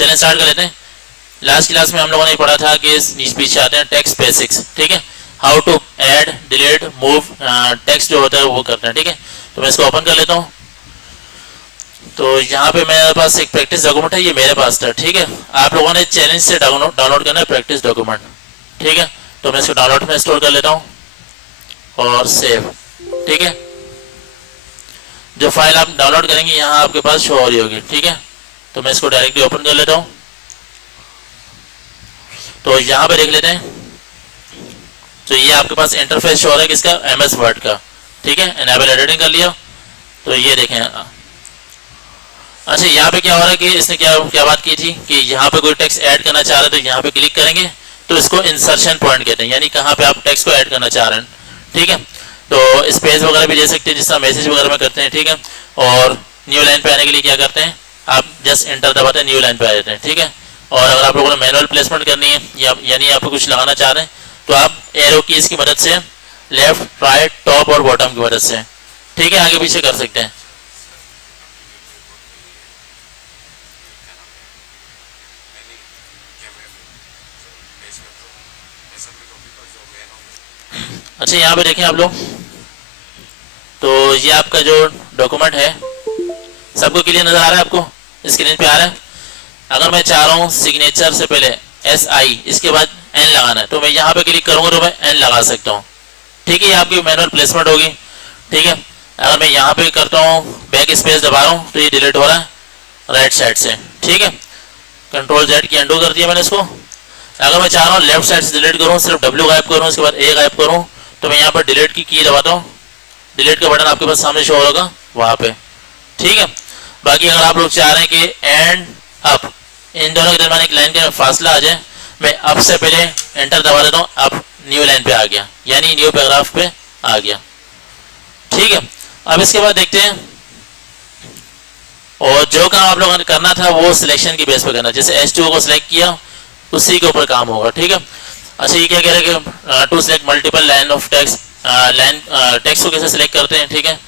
चलें स्टार्ट कर लेते हैं। लास्ट क्लास में हम लोगों ने पढ़ा था कि पीछे आते हैं टेक्स्ट बेसिक्स, ठीक है, how to add delete move text जो होता है वो करते हैं, ठीक है। तो मैं इसको ओपन कर लेता हूँ। तो यहाँ पे मेरे पास एक प्रैक्टिस डॉक्यूमेंट है, ये मेरे पास था, ठीक है। आप लोगों ने चैलेंज से डाउनलोड करना है प्रैक्टिस डॉक्यूमेंट, ठीक है। तो मैं इसको डाउनलोड में स्टोर कर लेता हूँ और सेव, ठीक है। जो फाइल आप डाउनलोड करेंगे यहाँ आपके पास शो हो रही होगी, ठीक है। तो मैं इसको डायरेक्टली ओपन कर लेता हूँ। तो यहाँ पे देख लेते हैं, तो ये आपके पास इंटरफेस शो हो रहा है किसका, MS वर्ड का, ठीक है। एनेबल एडिटिंग कर लिया। तो ये देखें, अच्छा यहाँ पे क्या हो रहा है कि इसने क्या बात की थी कि यहाँ पे कोई टेक्स्ट ऐड करना चाह रहे हैं तो यहाँ पे क्लिक करेंगे तो इसको इंसर्शन पॉइंट कहते हैं, यानी कहाँ पे आप टेक्स्ट को ऐड करना चाह रहे हैं, ठीक है। तो स्पेस वगैरह भी दे सकते हैं जिस तरह मैसेज वगैरह में करते हैं, ठीक है। और न्यू लाइन पे आने के लिए क्या करते हैं, आप जस्ट एंटर दबाते हैं, न्यू लाइन पे आ जाते हैं, ठीक है। और अगर आप लोगों ने मैनुअल प्लेसमेंट करनी है यानी आप कुछ लगाना चाह रहे हैं तो आप एरो कीज की मदद से लेफ्ट राइट टॉप और बॉटम की मदद से, ठीक है, आगे पीछे कर सकते हैं। अच्छा यहाँ पे देखें आप लोग, तो ये आपका जो डॉक्यूमेंट है सबको क्लियर नजर आ रहा है, आपको स्क्रीन पे आ रहा है। अगर मैं चाह रहा हूँ सिग्नेचर से पहले SI इसके बाद N लगाना है तो मैं यहाँ पे क्लिक करूंगा तो मैं N लगा सकता हूँ, ठीक है। ये आपकी मैनुअल प्लेसमेंट होगी, ठीक है। अगर मैं यहाँ पे करता हूँ बैक स्पेस दबा रहा हूँ तो ये डिलीट हो रहा है राइट साइड से, ठीक है। Ctrl Z की अंडू कर दिया मैंने इसको। अगर मैं चाह रहा हूँ लेफ्ट साइड से डिलीट करूँ, सिर्फ W गायब करूँ, उसके बाद A गायब करूँ, तो मैं यहाँ पर डिलीट की दबाता हूँ। डिलीट का बटन आपके पास सामने शो होगा वहाँ पे, ठीक है। बाकी अगर आप लोग चाह रहे हैं कि एंड अप इन दोनों के दरमियान एक लाइन का फासला आ जाए, मैं अप से पहले एंटर दबा देता हूँ, अप न्यू लाइन पे आ गया, यानी न्यू पैराग्राफ पे आ गया, ठीक है। अब इसके बाद देखते हैं, और जो काम आप लोगों ने करना था वो सिलेक्शन की बेस पे करना, जैसे H2O को सिलेक्ट किया उसी के ऊपर काम होगा, ठीक है। अच्छा ये क्या कह रहे हैं कि to select multiple line of text, line text को कैसे सिलेक्ट करते हैं, ठीक है।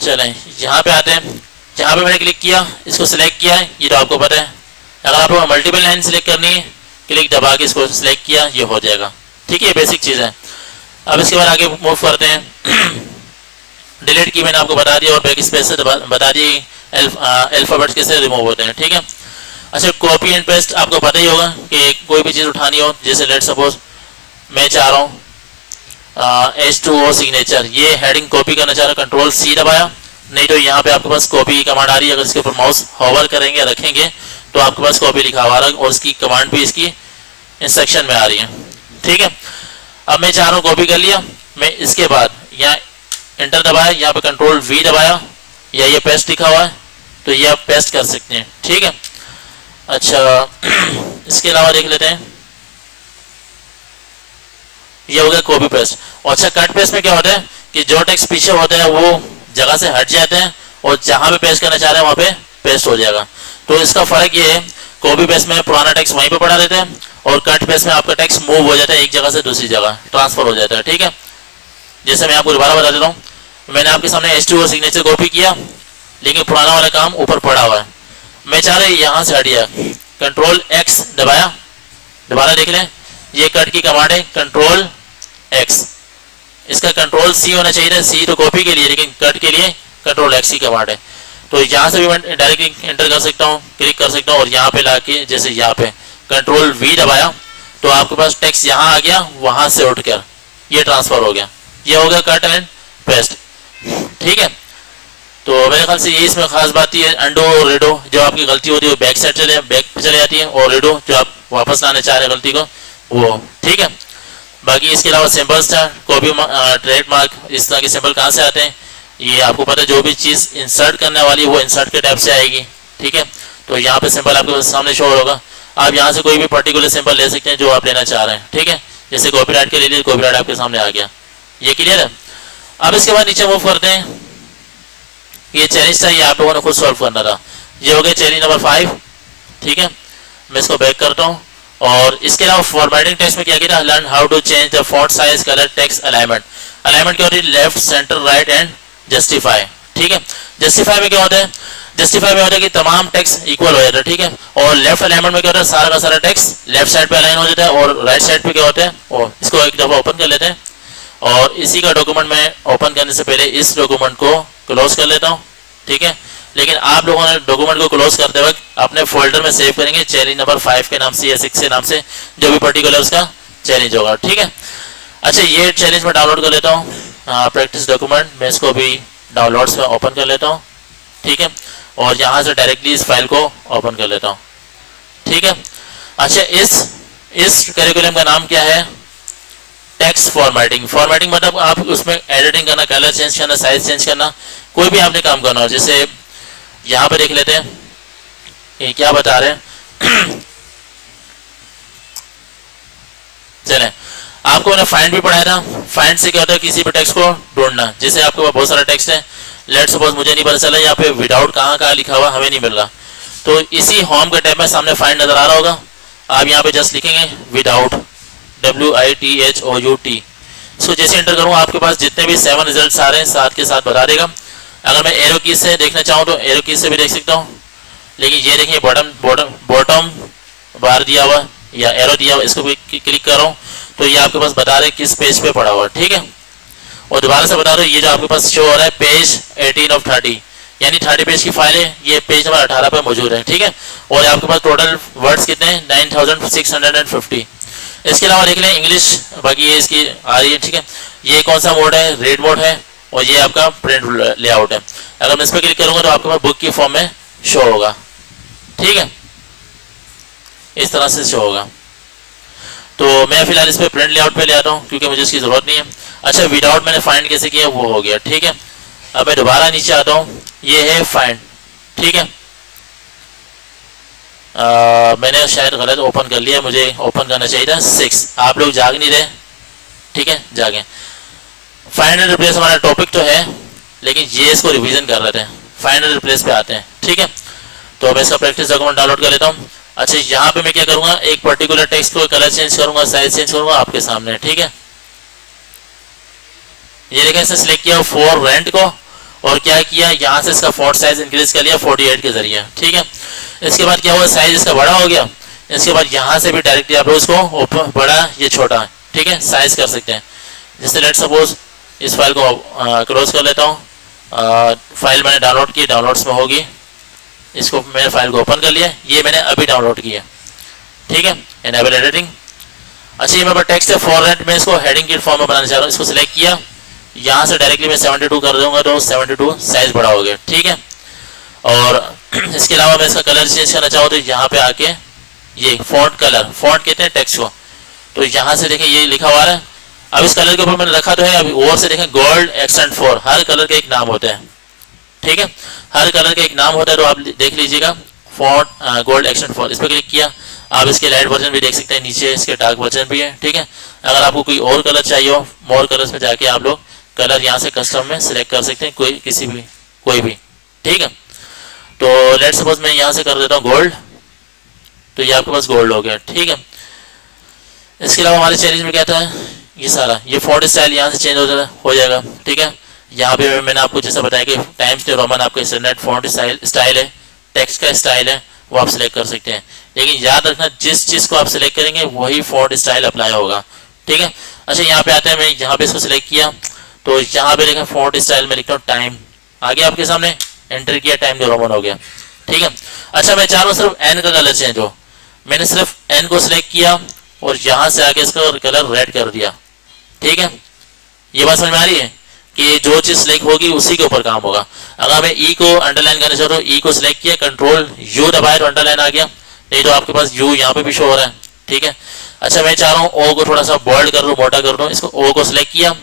चलें यहाँ पे आते हैं, जहाँ पे मैंने क्लिक किया इसको सिलेक्ट किया है, ये तो आपको पता है। अगर आपको मल्टीपल लाइन सिलेक्ट करनी है क्लिक दबा के इसको सिलेक्ट किया, ये हो जाएगा, ठीक है। बेसिक चीज़ है। अब इसके बाद आगे मूव करते हैं। डिलीट की मैंने आपको बता दिया और बैक स्पेस से बता दिए अल्फाबेट्स कैसे रिमूव होते हैं, ठीक है। अच्छा कॉपी एंड पेस्ट आपको पता ही होगा कि कोई भी चीज़ उठानी हो, जैसे लेट सपोज मैं चाह रहा हूँ H2O सिग्नेचर, ये हेडिंग कॉपी करना चाह रहा हूँ, Ctrl C दबाया, नहीं तो यहाँ पे आपके पास कॉपी की कमांड आ रही है। अगर इसके ऊपर माउस होवर करेंगे रखेंगे तो आपके पास कॉपी लिखा हुआ है और इसकी कमांड भी इसकी इंस्ट्रक्शन में आ रही है, ठीक है। अब मैं चाह रहा हूँ कॉपी कर लिया, मैं इसके बाद यहाँ एंटर दबाया, यहाँ पे Ctrl V दबाया, या ये पेस्ट लिखा हुआ है तो ये आप पेस्ट कर सकते हैं, ठीक है। अच्छा इसके अलावा देख लेते हैं, ये हो गया कॉपी पेस्ट। और अच्छा कट पेस्ट में क्या होता है कि जो टेक्स्ट पीछे होता है वो जगह से हट जाते हैं और जहां पे पेस्ट करना चाह रहे हैं वहां पे पेस्ट हो जाएगा। तो इसका फर्क ये है, कॉपी पेस्ट में पुराना टेक्स्ट वहीं पे पड़ा देते हैं और कट पेस्ट में आपका टेक्स्ट मूव हो जाता है, एक जगह से दूसरी जगह ट्रांसफर हो जाता है, ठीक है। जैसे मैं आपको दोबारा बता देता हूँ, मैंने आपके सामने H2O सिग्नेचर कॉपी किया लेकिन पुराना वाला काम ऊपर पड़ा हुआ है, मैं चाह रहा हूँ यहाँ से हट गया, Ctrl X दबाया, दोबारा देख लें ये कट की कमांड है Ctrl X, इसका Ctrl C होना चाहिए था, C तो कॉपी के लिए लेकिन कट के लिए Ctrl X की कमांड है। तो यहाँ से भी मैं डायरेक्टली एंटर कर सकता हूँ, क्लिक कर सकता हूँ और यहाँ पे लाके जैसे यहाँ पे Ctrl V दबाया तो आपके पास टेक्स्ट यहाँ आ गया, वहां से उठकर ये ट्रांसफर हो गया, ये हो गया कट एंड पेस्ट, ठीक है। तो मेरे ख्याल से ये इसमें खास बात ये अंडो और रेडो, जो आपकी गलती होती है वो बैक पे चले जाती है, और रेडो जो आप वापस लाने चाह रहे हैं गलती को वो, ठीक है। बाकी इसके अलावा सिंबल्स था, कॉपी ट्रेडमार्क, इस तरह के सिंबल कहाँ से आते हैं ये आपको पता है। जो भी चीज़ इंसर्ट करने वाली वो इंसर्ट के टाइप से आएगी, ठीक है। तो यहाँ पे सिंबल आपके सामने शो होगा, आप यहाँ से कोई भी पर्टिकुलर सिंबल ले सकते हैं जो आप लेना चाह रहे हैं, ठीक है। जैसे कॉपीराइट के ले लिए, कॉपीराइट आपके सामने आ गया, ये क्लियर है। अब इसके बाद नीचे मूव करते हैं, ये चैलेंज था, ये आप लोगों ने खुद सॉल्व करना था, ये हो गया चैलेंज नंबर 5, ठीक है। मैं इसको बैक करता हूँ। और इसके अलावा फॉर्मेटिंग टेक्स्ट में क्या किया था, learn how to change the font size, colour, text alignment. Alignment क्या होती है, left centre right and justify, ठीक है। जस्टिफाई में क्या होता है, जस्टिफाई में होता है कि तमाम टेक्स्ट इक्वल हो जाता है, ठीक है। और लेफ्ट अलाइनमेंट में क्या होता है, सारा का सारा टेक्स्ट लेफ्ट साइड पे अलाइन हो जाता है और राइट साइड पे क्या होता है, और इसको एक दफा ओपन कर लेते हैं और इसी का डॉक्यूमेंट में ओपन करने से पहले इस डॉक्यूमेंट को क्लोज कर लेता हूँ, ठीक है। लेकिन आप लोगों ने डॉक्यूमेंट को क्लोज करते वक्त अपने फोल्डर में सेव करेंगे चैलेंज नंबर 5 के नाम से या 6 के नाम से, जो भी पर्टिकुलर उसका चैलेंज होगा, ठीक है। अच्छा, ये चैलेंज में डाउनलोड कर लेता हूँ, प्रैक्टिस डॉक्यूमेंट मैं इसको भी डाउनलोड्स में ओपन कर लेता हूँ, ठीक है। और यहाँ से डायरेक्टली इस फाइल को ओपन कर लेता हूँ, ठीक है। अच्छा, इस करिकुलम का नाम क्या है, टेक्स्ट फॉर्मेटिंग। फॉर्मेटिंग मतलब आप उसमें एडिटिंग करना, कलर चेंज करना, साइज चेंज करना, कोई भी आपने काम करना हो। जैसे यहाँ पे देख लेते हैं ये क्या बता रहे हैं चलें, आपको मैंने फाइंड भी पढ़ाया था। फाइंड से क्या होता है, किसी भी टेक्स्ट को ढूंढना। जैसे आपके पास बहुत सारा टेक्स्ट है, लेट्स सपोज मुझे नहीं पता चला यहाँ पे विदाउट कहाँ लिखा हुआ, हमें नहीं मिल रहा, तो इसी होम के टैब में सामने फाइंड नजर आ रहा होगा, आप यहाँ पे जस्ट लिखेंगे विदाउट, WITHOUT। इसको जैसे एंटर करूँगा आपके पास जितने भी 7 रिजल्ट आ रहे हैं साथ के साथ बता देगा। अगर मैं एरो की से देखना चाहूँ तो एरो की से भी देख सकता हूँ, लेकिन ये देखिए बॉटम बार दिया हुआ या एरो दिया हुआ, इसको भी क्लिक कर रहा हूँ तो ये आपके पास बता रहे किस पेज पे पड़ा हुआ, ठीक है। और दोबारा से बता दो, ये जो आपके पास शो हो रहा है पेज 18 ऑफ 30, यानी 30 पेज की फाइल है, ये पेज नंबर 18 पे मौजूद है, ठीक है। और आपके पास टोटल वर्ड्स कितने हैं, 9650। इसके अलावा देख लें इंग्लिश, बाकी ये इसकी आ रही है, ठीक है। ये कौन सा मोड है, रीड मोड है, और ये आपका प्रिंट लेआउट है। अगर मैं इस पर क्लिक करूंगा तो आपके पास बुक की फॉर्म में शो होगा, ठीक है, इस तरह से शो होगा। तो मैं फिलहाल इस पर प्रिंट लेआउट पे ले आता हूँ क्योंकि मुझे इसकी जरूरत नहीं है। अच्छा, विदाउट मैंने फाइंड कैसे किया वो हो गया, ठीक है। अब मैं दोबारा नीचे आता हूँ, ये है फाइंड, ठीक है। मैंने शायद गलत ओपन कर लिया, मुझे ओपन करना चाहिए था 6। आप लोग जाग नहीं रहे, ठीक है, जागें। फाइंड एंड रिप्लेस हमारा टॉपिक तो है, लेकिन ये इसको रिवीजन कर रहे थे। फाइंड एंड रिप्लेस पे आते हैं, ठीक है। तो मैं इसका प्रैक्टिस डॉक्यूमेंट डाउनलोड कर लेता हूँ। अच्छा, यहाँ पे मैं क्या करूंगा, एक पर्टिकुलर टेक्स्ट को कलर चेंज करूंगा, साइज चेंज करूंगा आपके सामने, ठीक है। ये देखें, इसने सिलेक्ट किया फॉर रेंट को और क्या किया, यहाँ से इसका फॉन्ट साइज इंक्रीज कर लिया 48 के जरिए, ठीक है। इसके बाद क्या हुआ, साइज इसका बड़ा हो गया। इसके बाद यहाँ से भी डायरेक्टली आप लोग इसको बड़ा ये छोटा, ठीक है, साइज कर सकते हैं। जैसे लेट सपोज इस फाइल को क्लोज कर लेता हूँ। फाइल मैंने डाउनलोड की, डाउनलोड्स में होगी, इसको मैंने फाइल को ओपन कर लिया, ये मैंने अभी डाउनलोड किया, ठीक है। Enable editing. अच्छा, ये मेरे टेक्स्ट है फॉर रेंट, मैं इसको हेडिंग के फॉर्म में बनाना चाह रहा हूँ। इसको सिलेक्ट किया, यहाँ से डायरेक्टली मैं 72 कर दूंगा तो 72 साइज बड़ा हो गया, ठीक है। और इसके अलावा मैं इसका कलर चेंज करना चाहूँ तो यहाँ पे आके ये फॉन्ट कलर, फॉन्ट कहते हैं टेक्स्ट को, तो यहाँ से देखें ये लिखा हुआ है। अब इस कलर के ऊपर मैंने रखा तो है, अभी और से देखें गोल्ड एक्सेंट 4, हर कलर के एक नाम होते हैं, ठीक है, हर कलर का एक नाम होता है। तो आप देख लीजिएगा फॉन्ट गोल्ड एक्सेंट 4, इस पर क्लिक किया, आप इसके लाइट वर्जन भी देख सकते हैं, नीचे इसके डार्क वर्जन भी है, ठीक है। अगर आपको कोई और कलर चाहिए हो, मोर कलर्स में जाके आप लोग कलर यहाँ से कस्टम में सिलेक्ट कर सकते हैं, कोई भी, ठीक है। तो लेट्स सपोज मैं यहाँ से कर देता हूँ गोल्ड, तो ये आपके पास गोल्ड हो गया, ठीक है। इसके अलावा हमारे चैलेंज में क्या था, ये सारा ये फॉन्ट स्टाइल यहाँ से चेंज हो जाएगा, ठीक है। यहाँ पे मैंने आपको जैसा बताया कि टाइम्स न्यू रोमन आपका स्टैंडर्ड फॉन्ट स्टाइल है, टेक्स्ट का स्टाइल है, वो आप सिलेक्ट कर सकते हैं। लेकिन याद रखना जिस चीज़ को आप सिलेक्ट करेंगे वही फॉन्ट स्टाइल अप्लाई होगा, ठीक है। अच्छा, यहाँ पे आते हैं, मैं यहाँ पे इसको सिलेक्ट किया तो यहाँ पे लिखा फॉन्ट स्टाइल में लिखता हूँ टाइम, आगे आपके सामने एंटर किया, टाइम न्यू रोमन हो गया, ठीक है। अच्छा, मैं चाह रहा हूँ सिर्फ एन का कलर चेंज हो, मैंने सिर्फ एन को सिलेक्ट किया और यहाँ से आगे इसका कलर रेड कर दिया, ठीक है। ये बात समझ में आ रही है कि जो चीज सिलेक्ट होगी उसी के ऊपर काम होगा। अगर मैं ई को अंडरलाइन करना चाहता हूँ, ई को सिलेक्ट किया, कंट्रोल यू दबाया तो अंडरलाइन आ गया, नहीं तो आपके पास यू यहाँ पे भी शो हो रहा है, ठीक है। अच्छा, मैं चाह रहा हूँ ओ को थोड़ा सा बोल्ड कर दूँ, मोटा कर दूँ, इसको ओ को सिलेक्ट किया,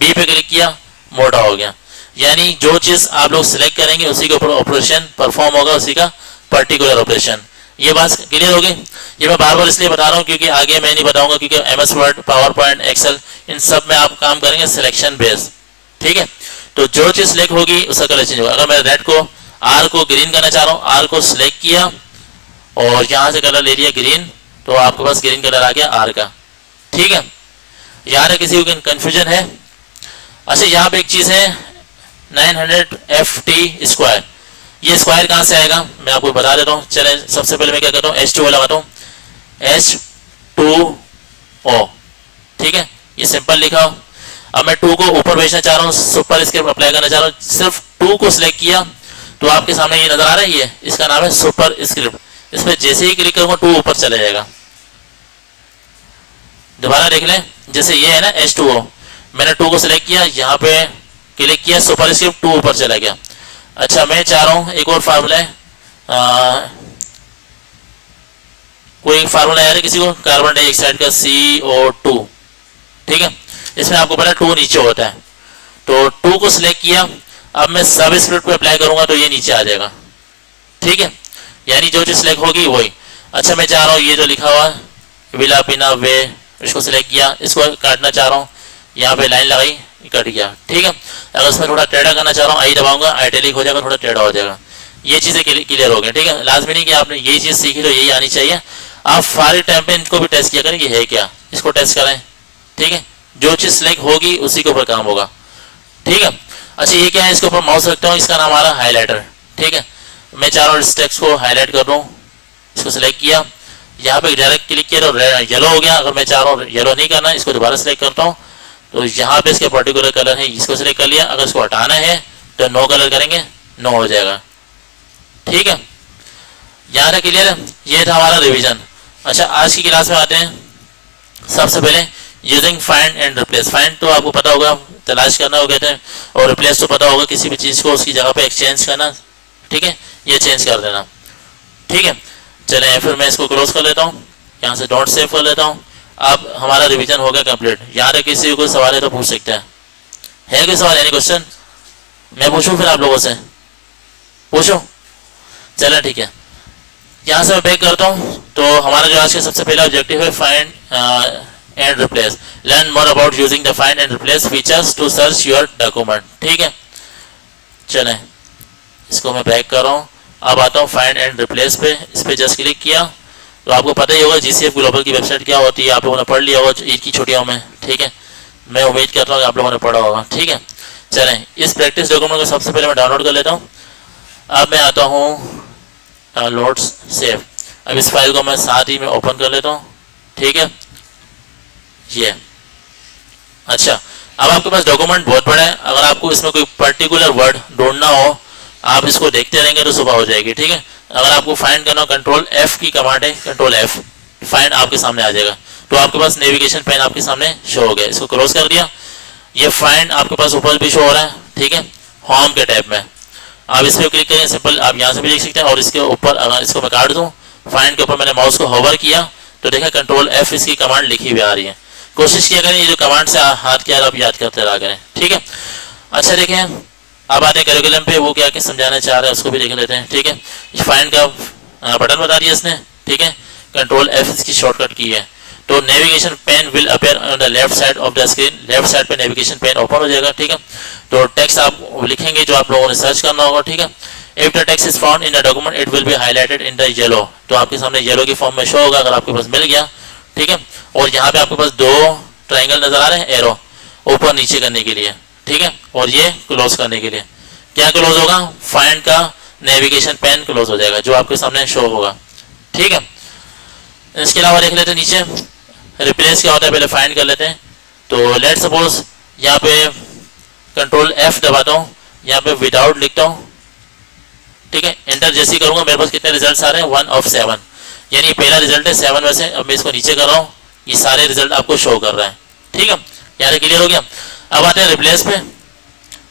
बी पे क्लिक किया, मोटा हो गया। यानी जो चीज आप लोग सिलेक्ट करेंगे उसी के ऊपर ऑपरेशन परफॉर्म होगा, उसी का पर्टिकुलर ऑपरेशन। ये बात क्लियर होगी। ये मैं बार बार इसलिए बता रहा हूँ क्योंकि आगे मैं नहीं बताऊंगा, क्योंकि MS word, power point, excel, इन सब में आप काम करेंगे सिलेक्शन बेस, ठीक है। तो जो चीज सिलेक्ट होगी उसका कलर चेंज होगा। अगर मैं रेड को आर को ग्रीन करना चाह रहा हूँ, आर को सिलेक्ट किया और यहाँ से कलर ले लिया ग्रीन, तो आपके पास ग्रीन कलर आ गया आर का, ठीक है। यहाँ है किसी को कंफ्यूजन है? अच्छा, यहाँ पे एक चीज है 900 FT स्क्वायर, ये स्क्वायर कहाँ से आएगा मैं आपको बता देता हूँ। चले सबसे पहले मैं क्या करता हूँ, H2O लगाता हूँ, H2O, ठीक है, ये सिंपल लिखा। अब मैं 2 को ऊपर भेजना चाह रहा हूँ, सुपर स्क्रिप्ट अप्लाई करना चाह रहा हूँ, सिर्फ 2 को सिलेक्ट किया तो आपके सामने ये नजर आ रहा है, ये इसका नाम है सुपर स्क्रिप्ट। इस पर जैसे ही क्लिक करूंगा 2 ऊपर चला जाएगा। दोबारा देख लें, जैसे ये है ना H2O, मैंने 2 को सिलेक्ट किया, यहाँ पे क्लिक किया, सुपर स्क्रिप्ट 2 ऊपर चला गया। अच्छा मैं चाह रहा हूँ एक और फार्मूला है, कोई फार्मूला याद है किसी को, कार्बन डाइऑक्साइड का CO2, ठीक है, इसमें आपको पता है 2 नीचे होता है, तो 2 को सिलेक्ट किया। अब मैं सब स्क्रिप्ट पे अप्लाई करूंगा तो ये नीचे आ जाएगा, ठीक है, यानी जो चीज सिलेक्ट होगी वही। अच्छा मैं चाह रहा हूँ ये जो लिखा हुआ विला पिना वे, इसको सिलेक्ट किया, इसको काटना चाह रहा हूँ, यहाँ पे लाइन लगाई, कट गया, ठीक है। अगर उसमें थोड़ा टेढ़ा करना चाह रहा हूँ, आई दबाऊंगा, आइटैलिक हो जाएगा, थोड़ा टेढ़ा हो जाएगा। ये चीजें क्लियर हो गई, ठीक है। लाजमी नहीं कि आपने यही चीज सीखी तो यही आनी चाहिए, आप फारी टाइम पे इनको भी टेस्ट किया करें कि है क्या, इसको टेस्ट करें, ठीक है, जो चीज सिलेक्ट होगी उसी के ऊपर काम होगा, ठीक है। अच्छा ये क्या है, इसके ऊपर माउस रखता हूँ, इसका नाम आ रहा है हाईलाइटर, ठीक है। मैं चाह रहा हूँ इस टेक्स्ट को हाईलाइट कर दूँ, इसको सिलेक्ट किया, यहाँ पे डायरेक्ट क्लिक किया तो येलो हो गया। अगर मैं चाह रहा हूँ येलो नहीं करना, इसको दोबारा सिलेक्ट करता हूँ तो यहाँ पे इसके पर्टिकुलर कलर है, इसको सिलेक्ट कर लिया। अगर इसको हटाना है तो नो कलर करेंगे, नो हो जाएगा, ठीक है। यहाँ तक क्लियर है, ये था हमारा रिवीजन। अच्छा आज की क्लास में आते हैं। सबसे पहले using find and replace. Find तो आपको पता होगा तलाश करना हो कहते हैं, और रिप्लेस तो पता होगा किसी भी चीज को उसकी जगह पे एक्सचेंज करना, ठीक है, ये चेंज कर देना, ठीक है। चले फिर मैं इसको क्लोज कर लेता हूँ, यहाँ से डॉट सेव कर लेता हूँ। अब हमारा रिवीजन हो गया कंप्लीट। यहाँ तक किसी को कोई सवाल है तो पूछ सकते हैं, है कोई सवाल, एनी क्वेश्चन? मैं पूछूं फिर आप लोगों से, पूछूं? चलो ठीक है, यहाँ से मैं बैक करता हूँ। तो हमारा जो आज का सबसे पहला ऑब्जेक्टिव है find and replace. Learn more about using the find and replace features to search your document, ठीक है। चलें इसको मैं बैक कर रहा हूँ। अब आता हूँ फाइंड एंड रिप्लेस पे, इस पे जस्ट क्लिक किया तो आपको पता ही होगा GCF ग्लोबल की वेबसाइट क्या होती है, आप लोगों ने पढ़ लिया होगा ईद की छुट्टियों में, ठीक है। मैं उम्मीद करता हूँ कि आप लोगों ने पढ़ा होगा, ठीक है। चलें इस प्रैक्टिस डॉक्यूमेंट को सबसे पहले मैं डाउनलोड कर लेता हूँ। अब मैं आता हूँ डाउनलोड सेव। अब इस फाइल को मैं साथ ही में ओपन कर लेता हूँ, ठीक है, ये। अच्छा अब आपके पास डॉक्यूमेंट बहुत बड़ा है, अगर आपको इसमें कोई पर्टिकुलर वर्ड ढूंढना हो आप इसको देखते रहेंगे तो सुबह हो जाएगी, ठीक है। अगर आपको फाइंड करना हो कंट्रोल F की कमांड है, कंट्रोल F, फाइंड आपके सामने आ जाएगा। तो आपके पास नेविगेशन पेन आपके सामने शो हो गया, इसको क्लोज कर दिया। ये फाइंड आपके पास ऊपर भी शो हो रहा है, ठीक है, होम के टैब में। आप इस पर क्लिक करें, सिंपल आप यहाँ से भी देख सकते हैं। और इसके ऊपर अगर इसको मैं काट दूँ, फाइंड के ऊपर मैंने माउस को होवर किया तो देखा कंट्रोल F इसकी कमांड लिखी हुई आ रही है। कोशिश किया करें ये जो कमांड से हाथ क्या आप याद करते रहा करें, ठीक है। अच्छा देखें अब आते हैं करिकुलम पे, वो क्या क्या समझाना चाह रहे हैं उसको भी देख लेते हैं, ठीक है। फाइंड का बटन बता दिया इसने, ठीक है, कंट्रोल F इसकी शॉर्टकट की है। तो navigation pane will appear on the left side of the screen, left side पे नेविगेशन पेन ओपन हो जाएगा, ठीक है। तो टेक्स्ट आप लिखेंगे जो आप लोगों ने सर्च करना होगा, ठीक है। If the text is found in the document it will be highlighted in the yellow, तो आपके सामने येलो की फॉर्म में शो होगा अगर आपके पास मिल गया, ठीक है। और यहाँ पे आपके पास 2 ट्राइंगल नजर आ रहे हैं, एरो ऊपर नीचे करने के लिए, ठीक है, और ये क्लोज करने के लिए। क्या क्लोज होगा? फाइंड का नेविगेशन पेन क्लोज हो जाएगा जो आपके सामने शो होगा, ठीक है। इसके अलावा देख लेते हैं नीचे रिप्लेस क्या होता है, पहले फाइंड कर लेते हैं। तो लेट सपोज यहाँ पे कंट्रोल F दबाता हूँ, यहाँ पे विदाउट लिखता हूँ, ठीक है। एंटर जैसे ही करूंगा मेरे पास कितने रिजल्ट आ रहे हैं, 1 of 7, यानी पहला रिजल्ट है 7 में से। अब मैं इसको नीचे कर रहा हूँ, ये सारे रिजल्ट आपको शो कर रहा है, ठीक है। यहाँ क्लियर हो गया। अब आते हैं रिप्लेस पे।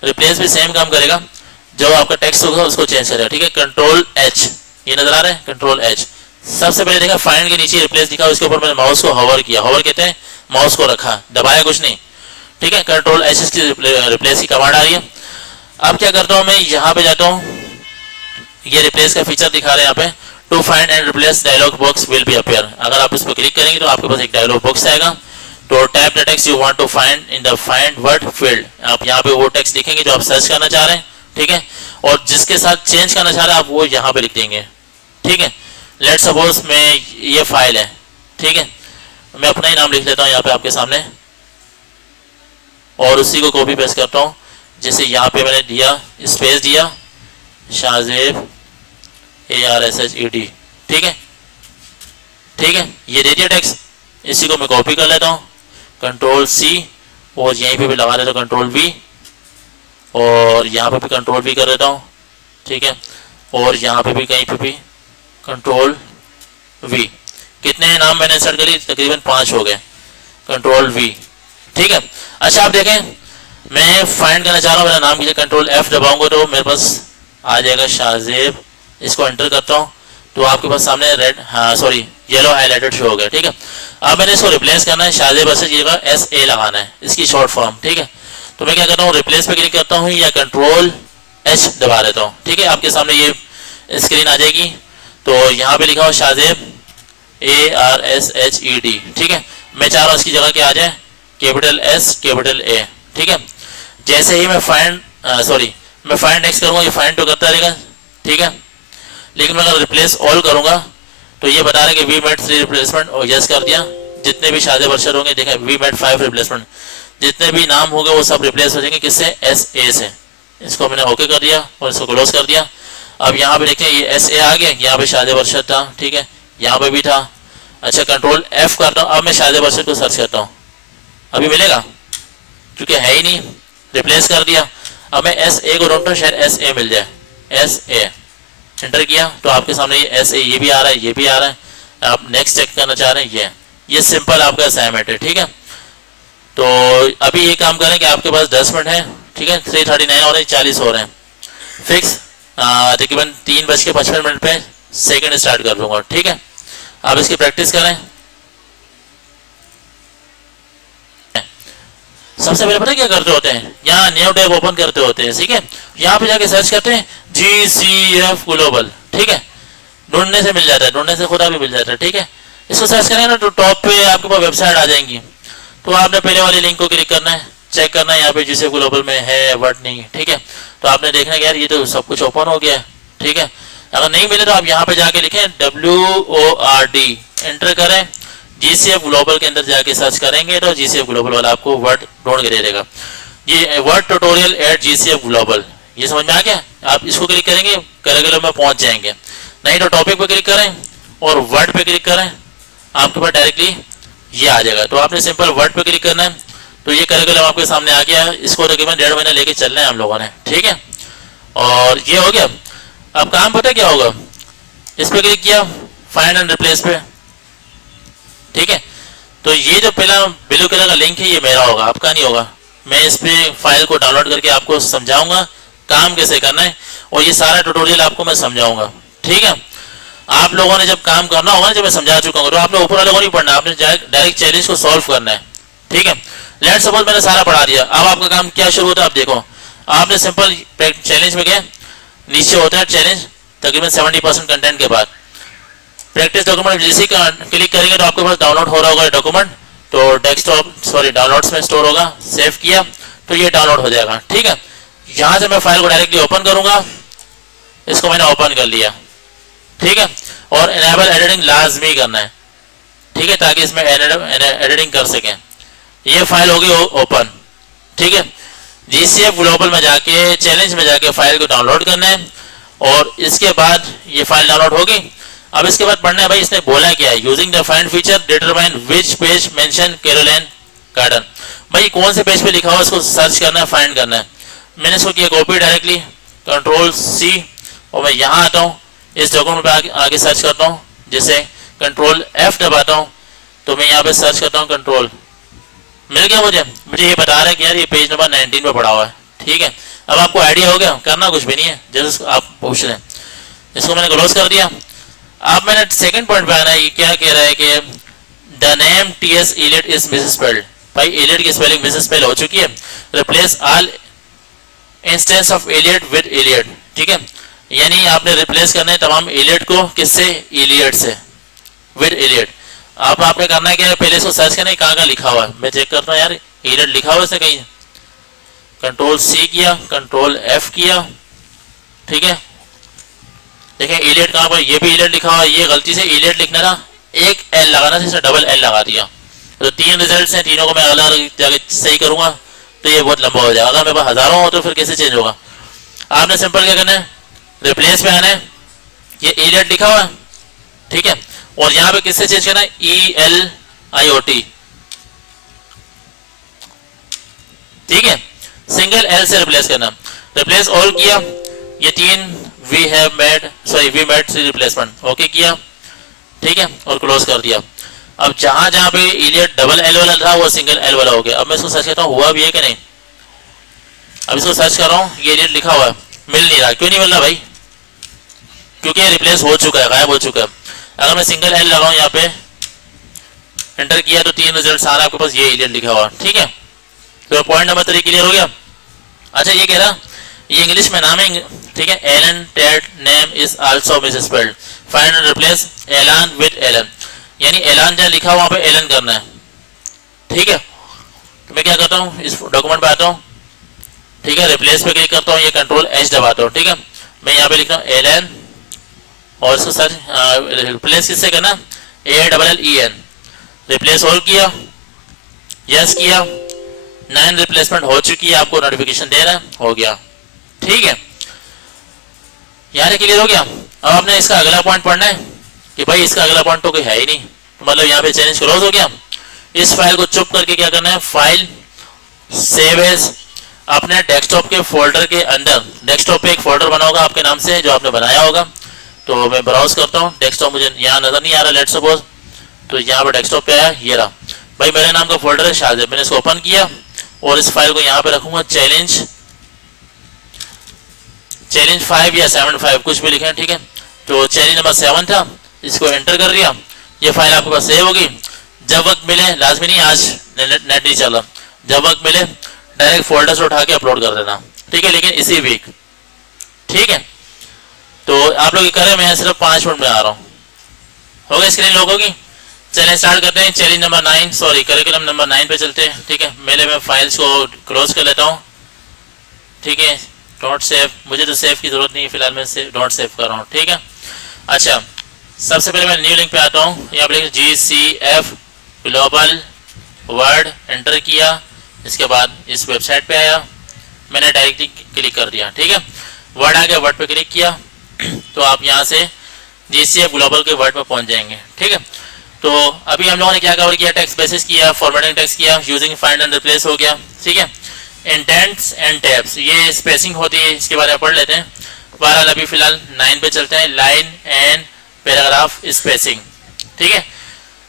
रिप्लेस भी सेम काम करेगा, जो आपका टेक्स्ट होगा उसको चेंज करेगा, ठीक है। कंट्रोल H, ये नजर आ रहा है, कंट्रोल H। सबसे पहले देखा फाइंड के नीचे रिप्लेस लिखा, उसके ऊपर मैंने माउस को होवर किया, होवर कहते हैं माउस को रखा, दबाया कुछ नहीं, ठीक है। कंट्रोल H की रिप्लेस की कमांड आ रही है। अब क्या करता हूँ मैं यहाँ पे जाता हूँ, ये रिप्लेस का फीचर दिखा रहे हैं यहाँ पे, to find and replace dialog box will be appear. अगर आप इस पर क्लिक करेंगे तो आपके पास एक डायलॉग बॉक्स आएगा। तो tap the text you want to find in the find word field, आप यहाँ पे वो टेक्स्ट लिखेंगे जो आप सर्च करना चाह रहे हैं, ठीक है। और जिसके साथ चेंज करना चाह रहे हैं आप वो यहाँ पे लिख देंगे, ठीक है। लेट सपोज मैं ये फाइल है, ठीक है, मैं अपना ही नाम लिख लेता हूँ यहाँ पे आपके सामने और उसी को कॉपी पेस्ट करता हूँ। जैसे यहाँ पे मैंने दिया, स्पेस दिया, शाहजेब ARSHED, ठीक है, ठीक है, ये दे दिया टेक्स्ट। इसी को मैं कॉपी कर लेता हूँ, कंट्रोल C, और यहीं पे भी लगा देता हूँ कंट्रोल V, और यहाँ पे भी कंट्रोल V कर देता हूँ, ठीक है, और यहाँ पे भी कहीं पे भी कंट्रोल V। कितने नाम मैंने इंसर्ट करी? तकरीबन 5 हो गए, कंट्रोल V, ठीक है। अच्छा आप देखें, मैं फाइंड करना चाह रहा हूँ, मेरा नाम कीजिए, कंट्रोल F दबाऊंगा तो मेरे पास आ जाएगा शाहजेब। इसको एंटर करता हूँ तो आपके पास सामने रेड, हाँ सॉरी, येलो हाईलाइटेड शो हो गया, ठीक है। अब मैंने इसको रिप्लेस करना है, शाहजेब वर्सेस की जगह SA लगाना है, इसकी शॉर्ट फॉर्म, ठीक है। तो मैं क्या करता हूँ, रिप्लेस पे क्लिक करता हूँ या कंट्रोल H दबा देता हूँ, ठीक है। आपके सामने ये स्क्रीन आ जाएगी। तो यहाँ पे लिखा हो शाहजेब ARSHED, ठीक है। मैं चाह रहा हूँ इसकी जगह क्या आ जाए, कैपिटल S कैपिटल A, ठीक है। जैसे ही मैं फाइंड मैं फाइंड नेक्स्ट करूँगा, ये फाइंड तो करता रहेगा, ठीक है। लेकिन मैं अगर रिप्लेस ऑल करूँगा तो ये बता रहा है कि वी मेड 3 रिप्लेसमेंट, और यस कर दिया। जितने भी शाहजेब अरशद होंगे, देखें वी मेड 5 रिप्लेसमेंट, जितने भी नाम होंगे वो सब रिप्लेस हो जाएंगे, किससे? SA से। इसको मैंने ओके कर दिया और इसको क्लोज कर दिया। अब यहाँ पे देखें ये SA आ गया, यहाँ पे शाहजेब अरशद था, ठीक है, यहाँ पे भी था। अच्छा कंट्रोल F करता हूँ, अब मैं शाहजेब अरशद को सर्च करता हूँ, अभी मिलेगा? क्योंकि है ही नहीं, रिप्लेस कर दिया। अब मैं SA को ढूंढता हूँ, शायद SA मिल जाए, SA एंटर किया तो आपके सामने ये SA, ये भी आ रहा है, ये भी आ रहा है। आप नेक्स्ट चेक करना चाह रहे हैं, ये सिंपल आपका असाइनमेंट है, ठीक है। तो अभी ये काम करें कि आपके पास 10 मिनट है, ठीक है, 3:39 हो रहे हैं, 40 हो रहे हैं, फिक्स। तकरीबन 3:55 पे सेकंड स्टार्ट कर दूंगा, ठीक है। आप इसकी प्रैक्टिस करें। सबसे पहले पता क्या करते होते हैं, यहाँ न्यू टैब ओपन करते होते हैं, ठीक है। यहाँ पे जाके सर्च करते हैं GCF ग्लोबल, ठीक है, ढूंढने से मिल जाता है, ढूंढने से खुदा भी मिल जाता है, ठीक है। इसको सर्च करेंगे ना तो टॉप पे आपके पास वेबसाइट आ जाएंगी। तो आपने पहले वाली लिंक को क्लिक करना है, चेक करना है यहाँ पे GCF ग्लोबल में है वर्ड नहीं, ठीक है। तो आपने देखना है यार ये तो सब कुछ ओपन हो गया है, ठीक है। अगर नहीं मिले तो आप यहाँ पे जाके लिखें WORD, एंटर करें, GCF ग्लोबल के अंदर जाके सर्च करेंगे तो GCF ग्लोबल वाला आपको वर्ड ढूंढ के दे देगा, ये word tutorial at GCF global. ये समझ में आ गया? आप इसको क्लिक करेंगे, करिकुलम में पहुंच जाएंगे। नहीं तो टॉपिक पे क्लिक करें और वर्ड पे क्लिक करें, आपके पास डायरेक्टली ये आ जाएगा। तो आपने सिंपल वर्ड पे क्लिक करना है, तो ये करिकुलम आपके सामने आ गया। इसको तकरीबन 1.5 महीना लेके चलना है हम लोगों ने, ठीक है। और ये हो गया। अब काम पता क्या होगा, इस पे क्लिक किया, फाइंड एंड रिप्लेस पे, ठीक है। तो ये जो पहला ब्लू कलर का लिंक है ये मेरा होगा, आपका नहीं होगा। मैं इस पे फाइल को डाउनलोड करके आपको समझाऊंगा काम कैसे करना है, और ये सारा ट्यूटोरियल आपको मैं समझाऊंगा, ठीक है। आप लोगों ने जब काम करना होगा ना, जब मैं समझा चुका हूँ, तो आपने ऊपर वाले को नहीं पढ़ना, आपने डायरेक्ट चैलेंज को सॉल्व करना है, ठीक है। लेट सपोज मैंने सारा पढ़ा दिया, अब आपका काम क्या शुरू होता है, आप देखो। आपने सिंपल चैलेंज में गए, नीचे होता है चैलेंज, तकरीबन 70% कंटेंट के बाद प्रैक्टिस डॉक्यूमेंट जैसे क्लिक करेंगे तो आपके पास डाउनलोड हो रहा होगा डॉक्यूमेंट, तो डेस्कटॉप डाउनलोड्स में स्टोर होगा, सेव किया तो ये डाउनलोड हो जाएगा, ठीक है। यहाँ से मैं फाइल को डायरेक्टली ओपन करूंगा, इसको मैंने ओपन कर लिया, ठीक है। और एनेबल एडिटिंग लाजमी करना है, ठीक है, ताकि इसमें एडिटिंग कर सकें। ये फाइल होगी ओपन, ठीक है। GCF ग्लोबल में जाके चैलेंज में जाके फाइल को डाउनलोड करना है, और इसके बाद ये फाइल डाउनलोड होगी। अब इसके बाद पढ़ना है भाई इसने बोला क्या है, using the find feature determine which page mention Caroline garden. भाई कौन से पेज पे लिखा हुआ इसको सर्च करना है, फाइंड करना है। मैंने इसको किया कॉपी डायरेक्टली, कंट्रोल C, और मैं यहाँ आता हूँ, इस डॉक्यूमेंट पे आगे सर्च करता हूँ, जैसे कंट्रोल F दबाता हूँ तो मैं यहाँ पे सर्च करता हूँ, कंट्रोल मिल गया मुझे ये बता रहा है कि यार ये पेज नंबर 19 पे पड़ा हुआ है, ठीक है। अब आपको आइडिया हो गया, करना कुछ भी नहीं है, जैसे आप पूछ रहे हैं। इसको मैंने क्लोज कर दिया। अब मैंने सेकंड पॉइंट पे आना है, ये क्या कह रहा है कि the name T.S. Eliot is misspelled. भाई एलियट की स्पेलिंग मिसस्पेल हो चुकी है, replace all instance of Eliot with Eliot, ठीक है। यानी आपने रिप्लेस करना है तमाम एलियट को, किससे? एलियट से, विद एलियट। आपने करना है क्या, पहले इसको सर्च करना है कहाँ का लिखा हुआ है। मैं चेक करता हूँ यार एलियट लिखा हुआ है कहीं, कंट्रोल C किया, कंट्रोल F किया, ठीक है। देखें एलियट कहाँ पर, ये भी एलियट लिखा हुआ है, ये गलती से एलियट लिखना था, एक L लगाना था, डबल L लगा दिया। तो 3 रिजल्ट्स हैं, तीनों को मैं अलग जगह सही करूंगा तो ये बहुत लंबा हो जाएगा। अगर मेरे पास हजारों हो तो फिर कैसे चेंज होगा। आपने सिंपल क्या करना है, रिप्लेस में आना है, ये इलियट लिखा हुआ है, ठीक है, और यहाँ पे किससे चेंज करना है, ELIOT, ठीक है, सिंगल एल से रिप्लेस करना। रिप्लेस ऑल किया, ये 3 वी मेड 3 रिप्लेसमेंट, ओके किया, ठीक है, और क्लोज कर दिया। अब जहां जहां पे इलियट डबल एल वाला था वो सिंगल एल वाला हो गया। अब मैं इसको सर्च करता हूँ हुआ भी है कि नहीं। अब इसको सर्च कर रहा हूँ, ये इलियट लिखा हुआ है, मिल नहीं रहा। क्यों नहीं मिल रहा भाई? क्योंकि रिप्लेस हो चुका है, गायब हो चुका है। अगर मैं सिंगल एल लगाऊं यहाँ पे एंटर किया तो 3 रिजल्ट आ रहा है आपके पास, ये इलियट लिखा हुआ, ठीक है। तो पॉइंट नंबर 3 क्लियर हो गया। अच्छा ये कह रहा ये इंग्लिश में नाम है, ठीक है, Alan Ted name is also misspelled, find and replace Elan with Alan, यानी एलान जहाँ लिखा वहां पे एलन करना है, ठीक है। तो मैं क्या करता हूँ, इस डॉक्यूमेंट पे आता हूँ, ठीक है, रिप्लेस पे क्लिक करता हूँ, ये कंट्रोल एच दबाता हूँ, ठीक है। मैं यहाँ पे लिखता हूँ एलन और इसको सर रिप्लेस किससे करना, ALLEN, रिप्लेस ऑल किया, यस किया, 9 रिप्लेसमेंट हो चुकी है, आपको नोटिफिकेशन दे रहा है, हो गया, ठीक है। यहाँ क्लियर हो गया। अब आपने इसका अगला पॉइंट पढ़ना है कि भाई इसका अगला पॉइंट तो कोई है ही नहीं, तो मतलब यहाँ पे चैलेंज क्लोज हो गया। इस फाइल को चुप करके क्या करना है, फाइल सेव एज, अपने डेस्कटॉप के फोल्डर के अंदर, डेस्कटॉप पे एक फोल्डर बना होगा आपके नाम से जो आपने बनाया होगा। तो मैं ब्राउज करता हूँ, डेस्कटॉप मुझे यहाँ नजर नहीं आ रहा, लेट्स सपोज, तो यहाँ पे डेस्कटॉप पे आया, ये रहा भाई, मेरे नाम का फोल्डर है शाहजेब। मैंने इसको ओपन किया और इस फाइल को यहाँ पे रखूंगा, चैलेंज 5 या 7.5 कुछ भी लिखे, ठीक है। तो चैलेंज नंबर 7 था, इसको एंटर कर दिया, ये फाइल आपके पास सेव होगी। जब वक्त मिले, लाजमी नहीं आज नेट नहीं चला, जब वक्त मिले डायरेक्ट फोल्डर से उठा के अपलोड कर देना, ठीक है, लेकिन इसी वीक, ठीक है। तो आप लोग करें, मैं सिर्फ 5 मिनट में आ रहा हूँ, हो गया स्क्रीन लोगों की। चलें स्टार्ट करते हैं, challenge number 9, sorry curriculum number 9 पे चलते हैं, ठीक है। मेरे मैं फाइल्स को क्लोज कर लेता हूँ, ठीक है, डॉट सेव, मुझे तो सेव की जरूरत नहीं है फिलहाल, मैं डॉट सेव कर रहा हूँ, ठीक है। अच्छा सबसे पहले मैं न्यू लिंक पे आता हूँ, यहाँ पे GCF ग्लोबल वर्ड एंटर किया, इसके बाद इस वेबसाइट पे आया, मैंने डायरेक्टली क्लिक कर दिया, ठीक है। वर्ड आ गया, वर्ड पे क्लिक किया तो आप यहाँ से GCF ग्लोबल के वर्ड में पहुंच जाएंगे, ठीक है। तो अभी हम लोगों ने क्या कवर किया, टेक्स्ट बेसिस किया, फॉर्मेटिंग टेक्स्ट किया, यूजिंग फाइंड एंड रिप्लेस हो गया, ठीक है। इंडेंट्स एंड टैब्स, ये स्पेसिंग होती है, इसके बारे में पढ़ लेते हैं। बहरहाल अभी फिलहाल 9 पे चलते हैं, लाइन एंड पैराग्राफ स्पेसिंग, ठीक है।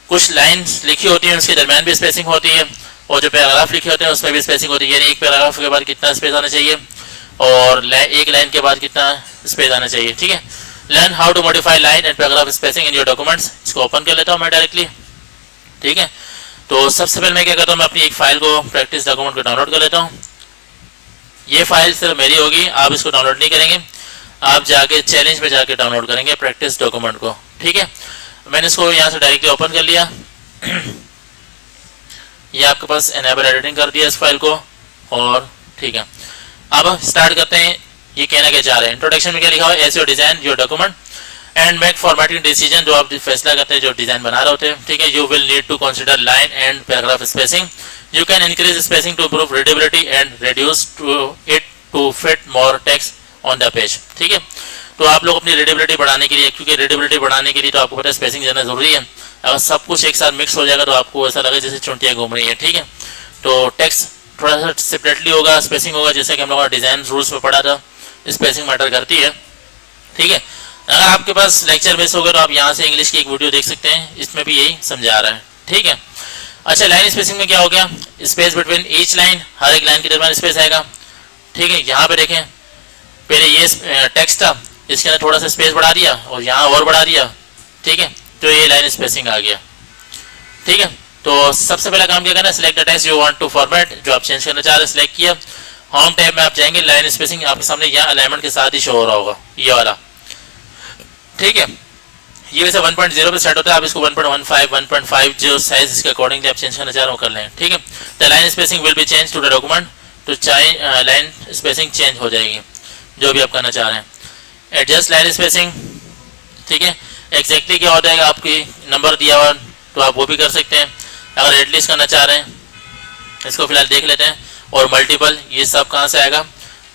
कुछ लाइन्स लिखी होती हैं उसके दरमियान भी स्पेसिंग होती है, और जो पैराग्राफ लिखे होते हैं उसमें भी स्पेसिंग होती है, यानी एक पैराग्राफ के बाद कितना स्पेस आना चाहिए और एक लाइन के बाद कितना स्पेस आना चाहिए, ठीक है। Learn how to modify line and paragraph spacing in your documents, इसको ओपन कर लेता हूँ मैं डायरेक्टली, ठीक है। तो सबसे पहले मैं क्या करता हूँ, मैं अपनी एक फाइल को प्रैक्टिस डॉक्यूमेंट को डाउनलोड कर लेता हूँ। ये फाइल सिर्फ मेरी होगी, आप इसको डाउनलोड नहीं करेंगे, आप जाके चैलेंज में जाके डाउनलोड करेंगे प्रैक्टिस डॉक्यूमेंट को, ठीक है। मैंने इसको यहाँ से डायरेक्टली ओपन कर लिया ये आपके पास एनेबल एडिटिंग कर दिया इस फाइल को, और ठीक है। अब स्टार्ट करते हैं, ये कहना क्या चाह रहे हैं। इंट्रोडक्शन में क्या लिखा हुआ है, as your design your document and make formatting decision, जो आप फैसला करते हैं जो डिजाइन बना रहे होते हैं, ठीक है। You will need to consider line and paragraph spacing, you can increase spacing to improve readability and reduce to fit more text on the page, ठीक है। तो आप लोग अपनी रीडेबिलिटी बढ़ाने के लिए, क्योंकि रीडेबिलिटी बढ़ाने के लिए तो आपको पता है स्पेसिंग देना जरूरी है, अगर सब कुछ एक साथ मिक्स हो जाएगा तो आपको ऐसा लगे जैसे चुंटियाँ घूम रही है, ठीक है। तो टेक्स्ट थोड़ा सा सेपरेटली होगा, स्पेसिंग होगा, जैसे कि हम लोगों ने डिजाइन रूल्स में पढ़ा था, स्पेसिंग मैटर करती है, ठीक है। अगर आपके पास लेक्चर मिस हो गया तो आप यहाँ से इंग्लिश की एक वीडियो देख सकते हैं, इसमें भी यही समझा रहा है, ठीक है। अच्छा लाइन स्पेसिंग में क्या हो गया, स्पेस बिटवीन ईच लाइन, हर एक लाइन के दरमियान स्पेस आएगा, ठीक है। यहाँ पे देखें पहले ये टेक्स्ट था, इसके अंदर थोड़ा सा स्पेस बढ़ा दिया और यहाँ और बढ़ा दिया, ठीक है, तो ये लाइन स्पेसिंग आ गया, ठीक है। तो सबसे पहला काम क्या करना है, select the text you want to format, जो आप चेंज करना चाह रहे हैं सिलेक्ट किया, होम टैब में आप जाएंगे, लाइन स्पेसिंग आपके सामने यहाँ अलाइनमेंट के साथ ही शो हो रहा होगा, ये वाला, ठीक है। ये वैसे 1.0 पे सेट होता है, आप इसको 1.15 1.5 जो साइज इसके अकॉर्डिंगली आप चेंज करना चाह रहे हो कर लें, ठीक है। The line spacing will be change to the document, तो चाहे लाइन स्पेसिंग चेंज हो जाएगी जो भी आप करना चाह रहे हैं। एडजस्ट लाइन स्पेसिंग, ठीक है, एग्जैक्टली क्या होता है, आपकी नंबर दिया हुआ तो आप वो भी कर सकते हैं। अगर एटलीस्ट करना चाह रहे हैं, इसको फिलहाल देख लेते हैं, और मल्टीपल ये सब कहाँ से आएगा,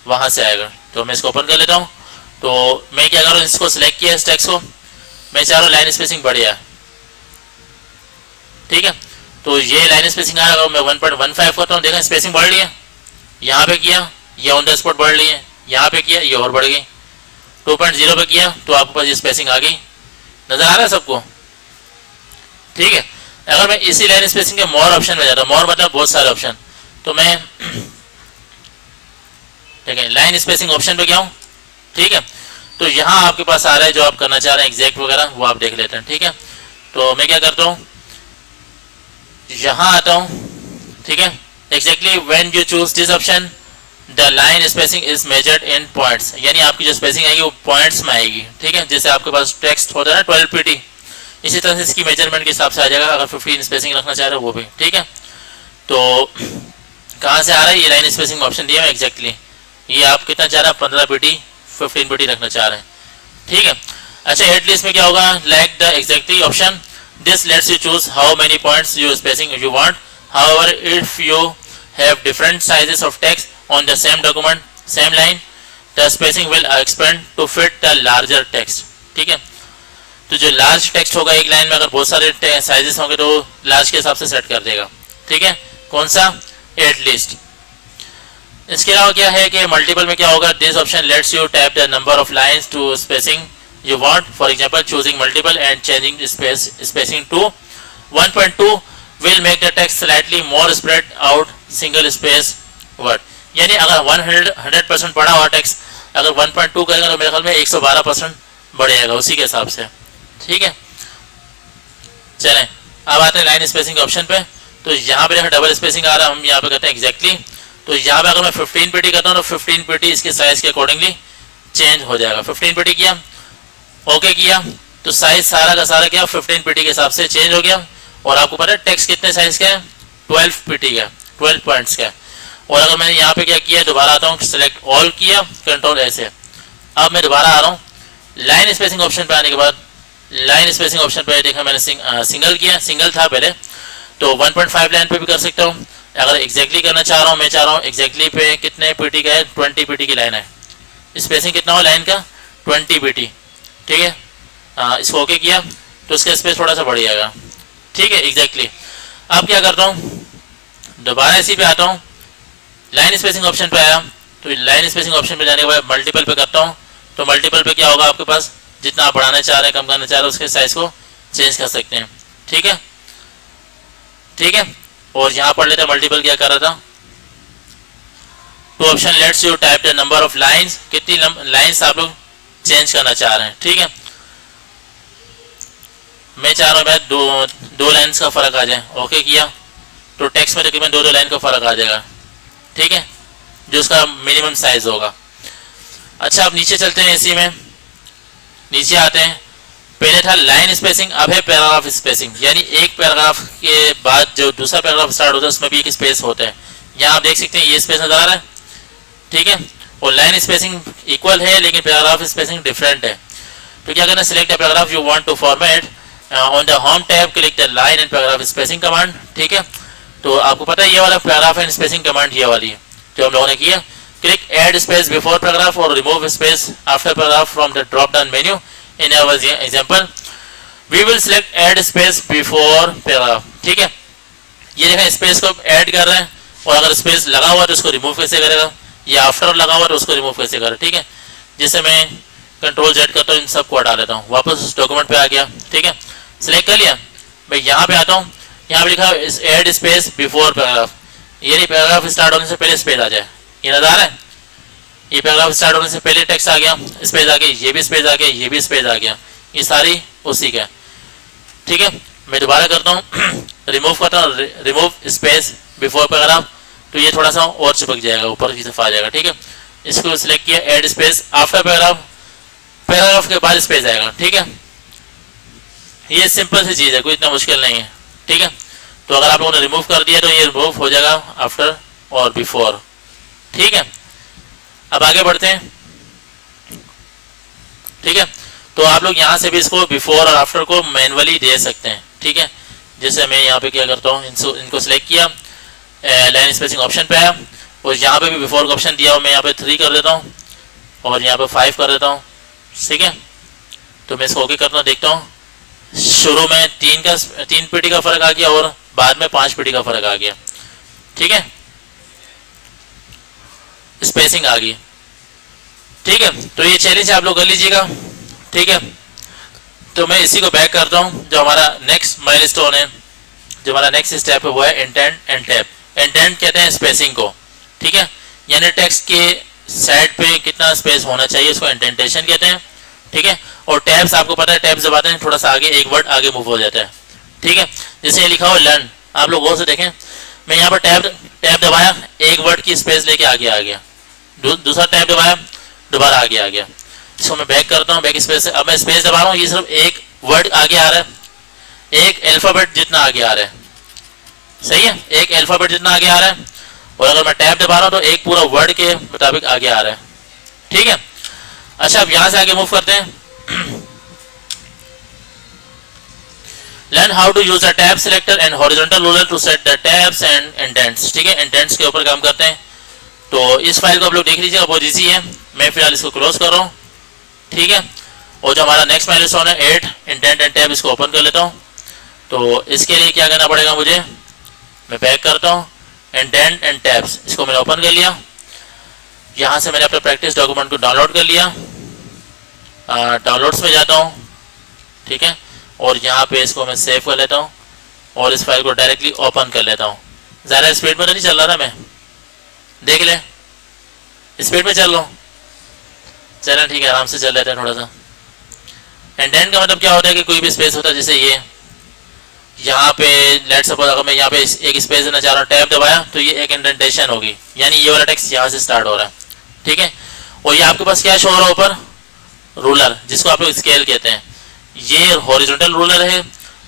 वहाँ से आएगा। तो मैं इसको ओपन कर लेता हूँ, तो मैं क्या करूँ, इसको सिलेक्ट किया इस टेक्स्ट को, मैं चाह रहा हूँ लाइन स्पेसिंग बढ़िया, ठीक है। तो ये लाइन स्पेसिंग आएगा, मैं 1.15 करता हूँ, देखा स्पेसिंग बढ़ रही है, यहाँ पे किया ये ऑन द स्पॉट बढ़ रही है, यहाँ पे किया ये और बढ़ गई, 2.0 पे किया तो आपके पास ये स्पेसिंग आ गई, नजर आ रहा है सबको, ठीक है। अगर मैं इसी लाइन स्पेसिंग के मोर ऑप्शन में जाता हूँ, मोर मतलब बहुत सारे ऑप्शन, तो मैं ठीक है लाइन स्पेसिंग ऑप्शन पे गया हूँ, ठीक है। तो यहाँ आपके पास आ रहा है जो आप करना चाह रहे हैं एग्जैक्ट वगैरह, वो आप देख लेते हैं, ठीक है। तो मैं क्या करता हूँ, यहाँ आता हूँ, ठीक है। Exactly when you choose this option the line spacing is measured in points, यानी आपकी जो स्पेसिंग आएगी वो पॉइंट्स में आएगी, ठीक है। जैसे आपके पास टेक्स्ट होता है ना 12 pt, इसी तरह से इसकी मेजरमेंट के हिसाब से आ जाएगा, अगर 15 स्पेसिंग रखना चाह रहे हो वो भी, ठीक है। तो कहाँ से आ रहा है, ये लाइन स्पेसिंग ऑप्शन दिया है एग्जैक्टली, ये आप कितना चाह रहे हैं 15 pt 15 pt रखना चाह रहे हैं, ठीक है। अच्छा हेड लिस्ट में क्या होगा, like the exactly option, this lets you choose how many points you spacing you want. However, if you have different sizes of text on the same document, same line, the spacing will expand to fit the larger text, ठीक है। तो जो large text होगा एक line में, अगर बहुत सारे साइजेस होंगे तो लार्ज के हिसाब से सेट कर देगा, ठीक है। कौन सा, हेड लिस्ट। इसके अलावा क्या है कि मल्टीपल में क्या होगा, this option lets you tap the number of lines to spacing you want, for example choosing multiple and changing spacing to 1.2 will make the text slightly more spread out single space word, यानी अगर 100% पढ़ा हुआ text अगर 1.2 करेगा तो मेरे ख्याल में 112% बढ़ेगा उसी के हिसाब से, ठीक है। चलें अब आते हैं लाइन स्पेसिंग ऑप्शन पे, तो यहाँ पे देखा डबल स्पेसिंग आ रहा है, हम यहाँ पे करते हैं एग्जैक्टली, तो यहाँ पे अगर मैं 15 pt करता हूँ तो 15 pt इसके साइज के अकॉर्डिंगली चेंज हो जाएगा, 15 pt किया ओके किया तो साइज सारा का सारा क्या 15 pt के हिसाब से चेंज हो गया, और आपको पता है टेक्स्ट कितने साइज का है 12 pt का, 12 पॉइंट्स का। और अगर मैंने यहाँ पे क्या किया, दोबारा आता हूँ सिलेक्ट ऑल किया कंट्रोल ऐसे, अब मैं दोबारा आ रहा हूँ लाइन स्पेसिंग ऑप्शन पे आने के बाद लाइन स्पेसिंग ऑप्शन पे देखा मैंने सिंगल किया, सिंगल था पहले, तो 1.5 लाइन पे भी कर सकता हूँ। अगर एग्जैक्टली करना चाह रहा हूँ, मैं चाह रहा हूँ एग्जैक्टली पे कितने pt का है 20 pt की लाइन है, स्पेसिंग कितना हो लाइन का 20 pt, ठीक है। इसको ओके किया तो इसका स्पेस थोड़ा सा बढ़ जाएगा, ठीक है एग्जैक्टली। अब क्या करता हूँ, दोबारा इसी पे आता हूँ, लाइन स्पेसिंग ऑप्शन पे आया, तो लाइन स्पेसिंग ऑप्शन पे जाने के बाद मल्टीपल पे करता हूँ, तो मल्टीपल पे क्या होगा आपके पास जितना आप बढ़ाना चाह रहे हैं कम करना चाह रहे हैं उसके साइज को चेंज कर सकते हैं, ठीक है, ठीक है। और यहाँ पढ़ लेते हैं मल्टीपल क्या कर रहा था, तो option lets you type the number of lines, कितनी लाइंस आप लोग चेंज करना चाह रहे हैं, ठीक है। मैं चाह रहा हूँ दो लाइंस का फर्क आ जाए, ओके किया तो टेक्स्ट में तकरीबन दो लाइन का फर्क आ जाएगा, ठीक है, जो उसका मिनिमम साइज होगा। अच्छा अब नीचे चलते हैं, इसी में नीचे आते हैं, पहले था लाइन स्पेसिंग, अब है पैराग्राफ स्पेसिंग, यानी एक पैराग्राफ के बाद जो दूसरा पैराग्राफ स्टार्ट होता है उसमें भी एक स्पेस होता है, यहाँ आप देख सकते हैं ये स्पेस नजर आ रहा है, ठीक है। और लाइन स्पेसिंग इक्वल है लेकिन पैराग्राफ स्पेसिंग डिफरेंट है, तो क्या करना, select the paragraph you want to format, on the home tab click the line and paragraph spacing command, ठीक है। तो आपको पता है ये वाला पैराग्राफ एंड स्पेसिंग कमांड ये वाली है जो हम लोगों ने किया, click add space before paragraph और remove space after paragraph from the drop down menu. In our example we will select add space before paragraph, ठीक है। ये देखें स्पेस को ऐड कर रहे हैं, और अगर स्पेस लगा हुआ तो उसको रिमूव कैसे करेगा, या आफ्टर लगा हुआ तो उसको रिमूव कैसे करें, ठीक है। जैसे मैं कंट्रोल जेड करता हूँ, इन सबको हटा लेता हूँ, वापस उस डॉक्यूमेंट पे आ गया, ठीक है, सिलेक्ट कर लिया। मैं यहाँ पे आता हूँ, यहाँ पे लिखा ऐड स्पेस बिफोर पैराग्राफ, यानी पैराग्राफ स्टार्ट होने से पहले स्पेस आ जाए, ये नजर आ रहा है, ये पैराग्राफ स्टार्ट होने से पहले टेक्स्ट आ गया, स्पेस आ गया, ये भी स्पेस आ गया, ये भी स्पेस आ गया, ये सारी उसी का, ठीक है। मैं दोबारा करता हूँ रिमूव करता हूँ, रिमूव स्पेस बिफोर पैराग्राफ, तो ये थोड़ा सा और चिपक जाएगा, ऊपर की तरफ आ जाएगा, ठीक है। इसको सिलेक्ट किया, add space after paragraph, paragraph के बाद स्पेस आएगा, ठीक है। ये सिंपल सी चीज है, कोई इतना मुश्किल नहीं है, ठीक है। तो अगर आप लोगों ने रिमूव कर दिया तो ये रिमूव हो जाएगा आफ्टर और बिफोर, ठीक है। अब आगे बढ़ते हैं, ठीक है। तो आप लोग यहाँ से भी इसको बिफोर और आफ्टर को मैनुअली दे सकते हैं, ठीक है। जैसे मैं यहाँ पे क्या करता हूँ, इनको सिलेक्ट किया, लाइन स्पेसिंग ऑप्शन पे आया, और यहाँ पे भी बिफोर का ऑप्शन दिया हुआ, मैं यहाँ पे 3 कर देता हूँ और यहाँ पे 5 कर देता हूँ, ठीक है, तो मैं इसको ओके करना देखता हूँ। शुरू में 3 पीटी का फर्क आ गया और बाद में 5 पीटी का फर्क आ गया। ठीक है, स्पेसिंग आ गई। ठीक है, तो ये चैलेंज आप लोग कर लीजिएगा। ठीक है, तो मैं इसी को बैक करता हूँ। जो हमारा नेक्स्ट माइलस्टोन है, जो हमारा नेक्स्ट स्टेप है वो है इंडेंट एंड टैब। इंडेंट कहते हैं स्पेसिंग को। ठीक है, यानी टेक्स्ट के साइड पे कितना स्पेस होना चाहिए, इसको इंडेंटेशन कहते हैं। ठीक है, और टैब्स आपको पता है, टैब्स दबाते हैं थोड़ा सा आगे एक वर्ड आगे मूव हो जाता है। ठीक है, जैसे ये लिखा हो लर्न, आप लोग गौर से देखें, मैं यहाँ पर टैब दबाया, एक वर्ड की स्पेस लेके आगे आ गया, दूसरा टैब दबाया दोबारा आगे आ गया। इसको मैं बैक करता हूँ, बैक स्पेस से अब मैं स्पेस दबा रहा हूँ, ये सिर्फ एक वर्ड आगे आ रहा है, एक अल्फाबेट जितना आगे आ रहा है। सही है, एक अल्फाबेट जितना आगे आ रहा है, और अगर मैं टैब दबा रहा हूँ तो एक पूरा वर्ड के मुताबिक आगे आ रहा है। ठीक है, अच्छा अब यहां से आगे मूव करते हैं। Learn how to use the tab selector and horizontal ruler to set the tabs and indents। ठीक है, indents के ऊपर काम करते हैं। तो इस फाइल को आप लोग देख लीजिएगा, बहुत इजी है। मैं फिलहाल इसको क्लोज कर रहा हूँ। ठीक है, और जो हमारा नेक्स्ट माइलस्टोन है 8 इंडेंट एंड टैब, इसको ओपन कर लेता हूँ। तो इसके लिए क्या करना पड़ेगा मुझे, मैं बैक करता हूँ, इंडेंट एंड टैब्स, इसको मैंने ओपन कर लिया। यहाँ से मैंने अपने प्रैक्टिस डॉक्यूमेंट को डाउनलोड कर लिया, डाउनलोड्स में जाता हूँ। ठीक है, और यहाँ पे इसको मैं सेव कर लेता हूँ और इस फाइल को डायरेक्टली ओपन कर लेता हूँ। ज़्यादा स्पीड में तो नहीं चल रहा था, मैं देख ले स्पीड में चल रहा हूँ। चलें ठीक है, आराम से चल लेते हैं थोड़ा सा। इंडेंट का मतलब क्या होता है कि कोई भी स्पेस होता है, जैसे ये यहाँ पे लेट सपोज अगर मैं यहाँ पे एक स्पेस देना चाह रहा हूँ, टैब दबाया तो ये एक इंडेंटेशन होगी, यानी ये वाला टेक्स्ट यहाँ से स्टार्ट हो रहा है। ठीक है, और ये आपके पास क्या शो हो रहा है ऊपर, रूलर, जिसको आप लोग स्केल कहते हैं। ये हॉरिजॉन्टल रूलर है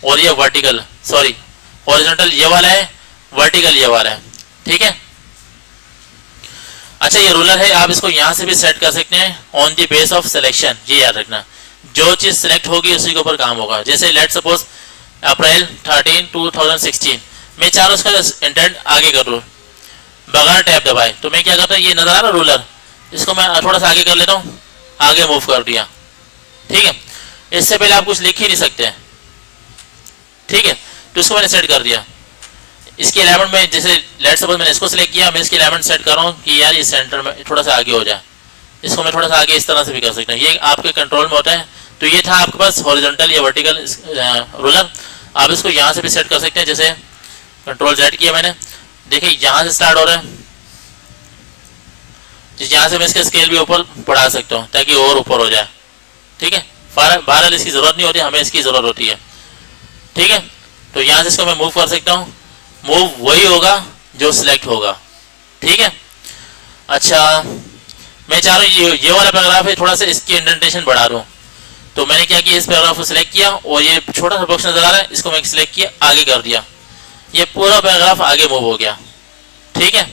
और ये वर्टिकल, सॉरी हॉरिजॉन्टल ये वाला है, वर्टिकल ये वाला है। ठीक है, अच्छा ये रूलर है, आप इसको यहाँ से भी सेट कर सकते हैं on the base of selection. ये याद रखना, जो चीज सिलेक्ट होगी उसी के ऊपर काम होगा। जैसे लेट सपोज अप्रैल 13 2016, मैं चाह रहा हूँ उसका इंडेंट आगे कर दूँ बगैर टैब दबाए, तो मैं क्या करता हूँ, ये नजर आ रहा रूलर, इसको मैं थोड़ा सा आगे कर लेता हूँ, आगे मूव कर दिया। ठीक है, इससे पहले आप कुछ लिख ही नहीं सकते हैं। ठीक है, तो इसको मैंने सेट कर दिया। इसके एलिमेंट में जैसे लेट सपोज मैंने इसको सिलेक्ट किया, मैं इसके एलिमेंट सेट कर रहा हूँ कि यार ये सेंटर में थोड़ा सा आगे हो जाए, इसको मैं थोड़ा सा आगे इस तरह से भी कर सकता हूँ, ये आपके कंट्रोल में होता है। तो ये था आपके पास हॉरिजॉन्टल या वर्टिकल रूलर, आप इसको यहाँ से भी सेट कर सकते हैं। जैसे कंट्रोल Z किया मैंने, देखिए यहाँ से स्टार्ट हो रहा है, यहाँ से मैं इसका स्केल भी ऊपर बढ़ा सकता हूँ ताकि और ऊपर हो जाए। ठीक है, बहरहाल इसकी जरूरत नहीं होती, हमें इसकी जरूरत होती है। ठीक है, तो यहाँ से इसको मैं मूव कर सकता हूँ, मूव वही होगा जो सिलेक्ट होगा। ठीक है, अच्छा मैं चाह रहा हूँ ये वाला पैराग्राफ है, थोड़ा सा इसकी इंडेंटेशन बढ़ा दूँ, तो मैंने क्या किया, इस पैराग्राफ को सिलेक्ट किया और ये छोटा सा बॉक्स नजर आ रहा है, इसको मैं सिलेक्ट किया, आगे कर दिया, ये पूरा पैराग्राफ आगे मूव हो गया। ठीक है,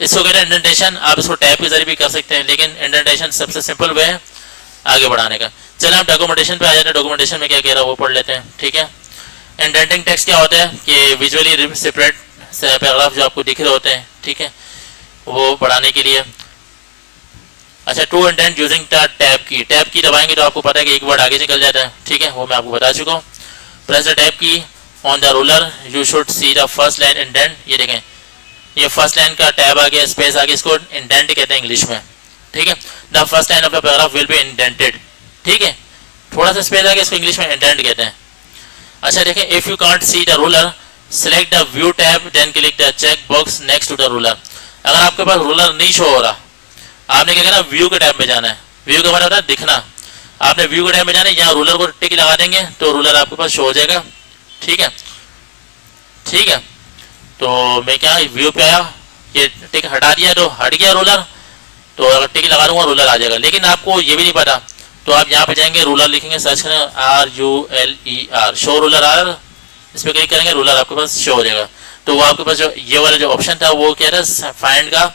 इसको कहते हैं इंडेंटेशन। आप इसको टैब के जरिए भी कर सकते हैं, लेकिन इंडेंटेशन सबसे सिंपल वे है आगे बढ़ाने का। चलिए हम डॉक्यूमेंटेशन पे आ जाते हैं, डॉक्यूमेंटेशन में क्या कह रहा है वो पढ़ लेते हैं। ठीक है, इंडेंटिंग टेक्स्ट क्या होता है कि विजुअली सेपरेट पैराग्राफ जो आपको दिख रहे होते हैं, ठीक है, वो बढ़ाने के लिए। अच्छा, टू इंडेंट यूजिंग टैब की दबाएंगे तो आपको पता है कि एक वर्ड आगे निकल जाता है। ठीक है, वो मैं आपको बता चुका हूँ। प्रेस द टैब की on the ruler, you should see the first line indent. ये देखें, ये फर्स्ट लाइन का टैब आ गया, स्पेस आ गया, इसको इंडेंट कहते हैं इंग्लिश में। ठीक है, the first line of the paragraph will be indented. ठीक है, थोड़ा सा स्पेस आ गया, इसको इंग्लिश में इंडेंट कहते हैं। अच्छा देखें, if you can't see the ruler select the view tab then click the check box next to the ruler. अगर आपके पास रूलर नहीं शो हो रहा, आपने क्या करना, व्यू के टैब में जाना है। व्यू का मतलब होता है दिखना, आपने व्यू के टैब में जाना है, यहाँ रूलर को टिक लगा देंगे तो रूलर आपके पास शो हो जाएगा। ठीक है, ठीक है, तो मैं क्या व्यू पे आया, ये टिक हटा दिया तो हट गया रूलर, तो अगर टिक लगा दूंगा रूलर आ जाएगा। लेकिन आपको ये भी नहीं पता, तो आप यहाँ पे जाएंगे, रूलर लिखेंगे, सर्च करें RULER, शो रूलर आर, इस पर क्लिक करेंगे, रूलर आपके पास शो हो जाएगा। तो वो आपके पास जो ये वाला जो ऑप्शन था वो क्या था, फाइंड का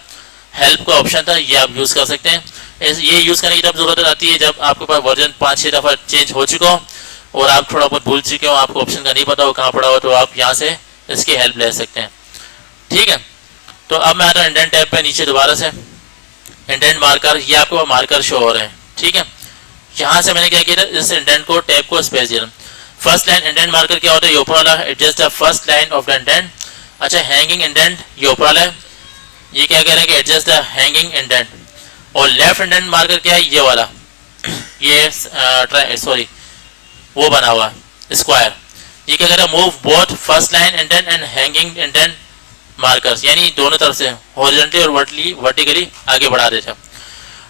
हेल्प का ऑप्शन था, ये आप यूज कर सकते हैं। ये यूज करने की तब जरूरत आती है जब आपके पास वर्जन 5-6 दफा चेंज हो चुका हो और आप थोड़ा बहुत भूल चुके हो, आपको ऑप्शन का नहीं पता हो कहाँ पड़ा हो, तो आप यहाँ से इसकी हेल्प ले सकते हैं। ठीक है, तो अब मैं आता हूँ इंडेंट टैब पे नीचे दोबारा से, इंडेंट मार्कर, ये आपको मार्कर शो हो रहे हैं। ठीक है, यहाँ से मैंने क्या किया था, इस इंडेंट को टैब को स्पेस दिया। फर्स्ट लाइन इंडेंट मार्कर क्या होता है, ये ऊपर वाला adjust the first line of the indent. अच्छा, हैंगिंग इंडेंट ये ऊपर वाला है, ये क्या कह रहा है कि एडजस्ट द हैंगिंग इंडेंट। और लेफ्ट इंडेंट मार्कर क्या है, ये वाला, ये सॉरी वो बना हुआ स्क्वायर, ये क्या कह रहा है, move both first line indent and hanging indent markers, यानी दोनों तरफ से हॉरिजॉन्टली और वर्टिकली आगे बढ़ा देते हैं।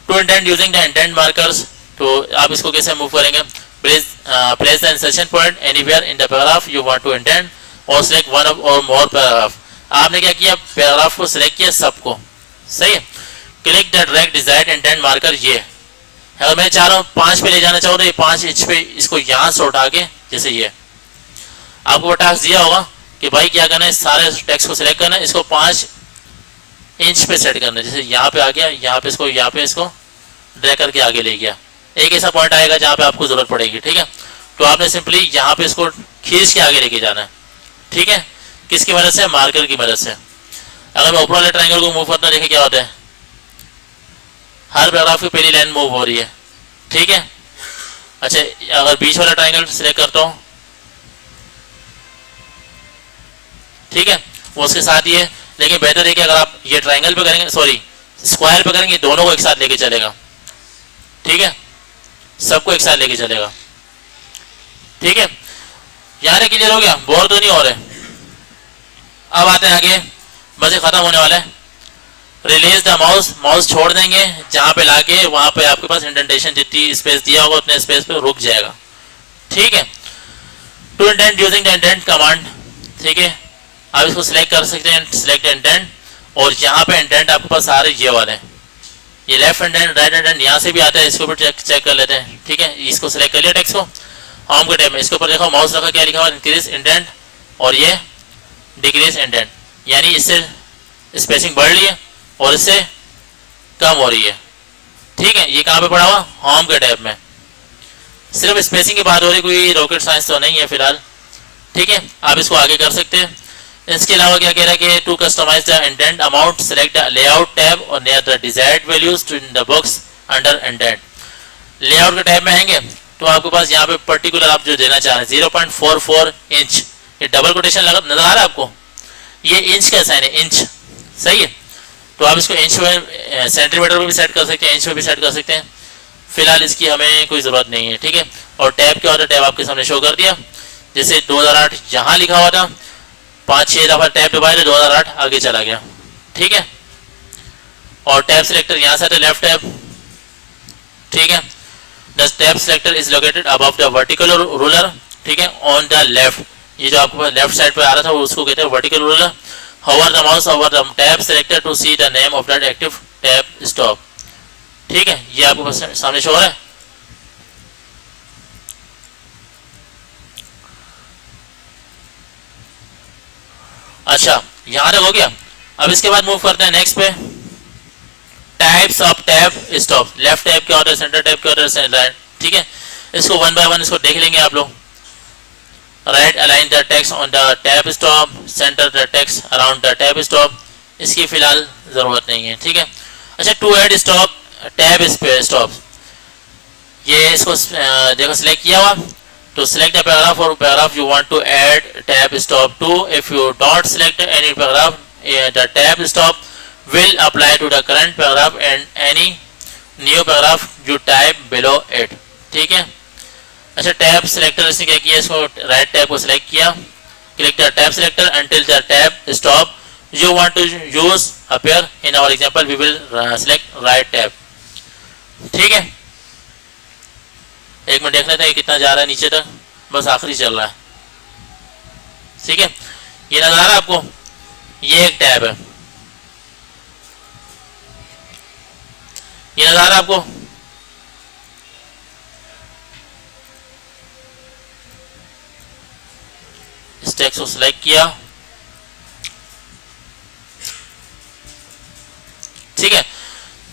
To indent using the indent markers, तो आप इसको कैसे मूव करेंगे, place the insertion point anywhere in the paragraph you want to indent or select one or more paragraph. आपने क्या किया, पैराग्राफ को सिलेक्ट किया सबको, सही है। Click the drag desired indent marker, ये अगर मैं चाह रहा हूँ 5 पे ले जाना चाहूँ तो ये 5 इंच पे इसको यहाँ से उठा के, जैसे ये आपको टास्क दिया होगा कि भाई क्या करना है, सारे टेक्स्ट को सिलेक्ट करना है, इसको 5 इंच पे सेट करना है, जैसे यहाँ पे आ गया, यहाँ पे इसको ड्रैग करके आगे ले गया। एक ऐसा पॉइंट आएगा जहाँ पे आपको जरूरत पड़ेगी, ठीक है। तो आपने सिंपली यहाँ पे इसको खींच के आगे लेके जाना है, ठीक है। किसकी मदद से, मार्कर की मदद से। अगर मैं ऊपर वाले ट्रायंगल को मूव करता, देखिए क्या होता है, हर पैराग्राफ की पहली लाइन मूव हो रही है, ठीक है। अच्छा, अगर बीच वाला ट्रायंगल सिलेक्ट करता हूँ, ठीक है, वो उसके साथ ही है, लेकिन बेहतर है कि अगर आप ये ट्रायंगल पे करेंगे, सॉरी स्क्वायर पे करेंगे, दोनों को एक साथ लेके चलेगा, ठीक है, सबको एक साथ लेके चलेगा, ठीक है। यहाँ तक क्लियर हो गया, बोर तो नहीं हो रहे। अब आते हैं आगे, बस ये खत्म होने वाला है। रिलीज द माउस, माउस छोड़ देंगे, जहां पे लाके वहां पे आपके पास इंडेंटेशन जितनी स्पेस दिया होगा उतने स्पेस पे रुक जाएगा, ठीक है। To indent using the indent command, ठीक है, आप इसको सिलेक्ट कर सकते हैं, सिलेक्ट इंडेंट, और यहाँ पे इंडेंट आपके पास सारे ये वाले हैं, ये लेफ्ट इंडेंट राइट इंडेंट यहाँ से भी आता है, इसको भी चेक कर लेते हैं, ठीक है। इसको सिलेक्ट कर लिया टेक्स्ट को, होम के टैब में इसके ऊपर देखो माउस रखा, क्या लिखा हुआ, इंक्रीज इंडेंट, और ये डिक्रीज इंडेंट, यानी इससे स्पेसिंग बढ़ रही है और इससे कम हो रही है, ठीक है। ये कहाँ पे पड़ा हुआ, होम के टैब में। सिर्फ स्पेसिंग की बात हो रही, कोई रॉकेट साइंस तो नहीं है फिलहाल, ठीक है। आप इसको आगे कर सकते हैं। इसके अलावा क्या कह रहा है कि to customise the indent amount, select the layout tab और नियर द डिजायर्ड वैल्यूज टू इन the box under indent. Layout के टैब में आएंगे तो आपके पास यहाँ पे पर्टिकुलर आप जो देना चाह रहे हैं 0.44 इंच, ये डबल कोटेशन नजर आ रहा है आपको, ये इंच का साइन है, इंच, सही है। तो आप इसको इंच में, सेंटीमीटर में भी सेट कर सकते हैं, इंच में भी सेट कर सकते हैं। फिलहाल इसकी हमें कोई जरूरत नहीं है, ठीक है। और टैब क्या होता है, टैब आपके सामने शो कर दिया, जैसे 2008 यहाँ लिखा हुआ था, 5-6 दफा टैब दबाए, 2008 आगे चला गया, ठीक है। और टैब सिलेक्टर यहाँ से आता है, लेफ्ट टैब, ठीक है। The tab selector is located above the vertical ruler, ठीक है, ऑन द लेफ्ट, ये जो आपको लेफ्ट साइड पे आ रहा था उसको कहते हैं vertical ruler. hover the mouse over the tab selector to see the name of that active tab stop, ठीक है। ये आपको सामने शो हो रहा है। अच्छा, यहां तक हो गया। अब इसके बाद मूव करते हैं नेक्स्ट पे, types of tab stop. Left tab क्या होता है, सेंटर टैब क्या होता है, राइट, ठीक है। इसको वन बाय वन इसको देख लेंगे आप लोग। Right align the text on the tab stop, centre the text around the tab stop, इसकी फिलहाल जरूरत नहीं है, ठीक है। अच्छा, to add stop tab stop, ये इसको देखो सिलेक्ट किया हुआ, तो select the paragraph or paragraph you want to add tab stop to. If you don't select any paragraph, the tab stop will apply to the current paragraph and any new paragraph you type below it, ठीक है। अच्छा, tab selector इसने क्या किया, इसको right tab को select किया, click the tab selector until the tab stop you want to use appear in our example we will select right tab, ठीक है। एक मिनट देख लेते हैं कितना जा रहा है नीचे तक, बस आखिरी चल रहा है, ठीक है। ये नजर आ रहा है आपको, ये एक टैब है, ये नजर आ रहा है आपको, इस टेक्स्ट को सिलेक्ट किया, ठीक है।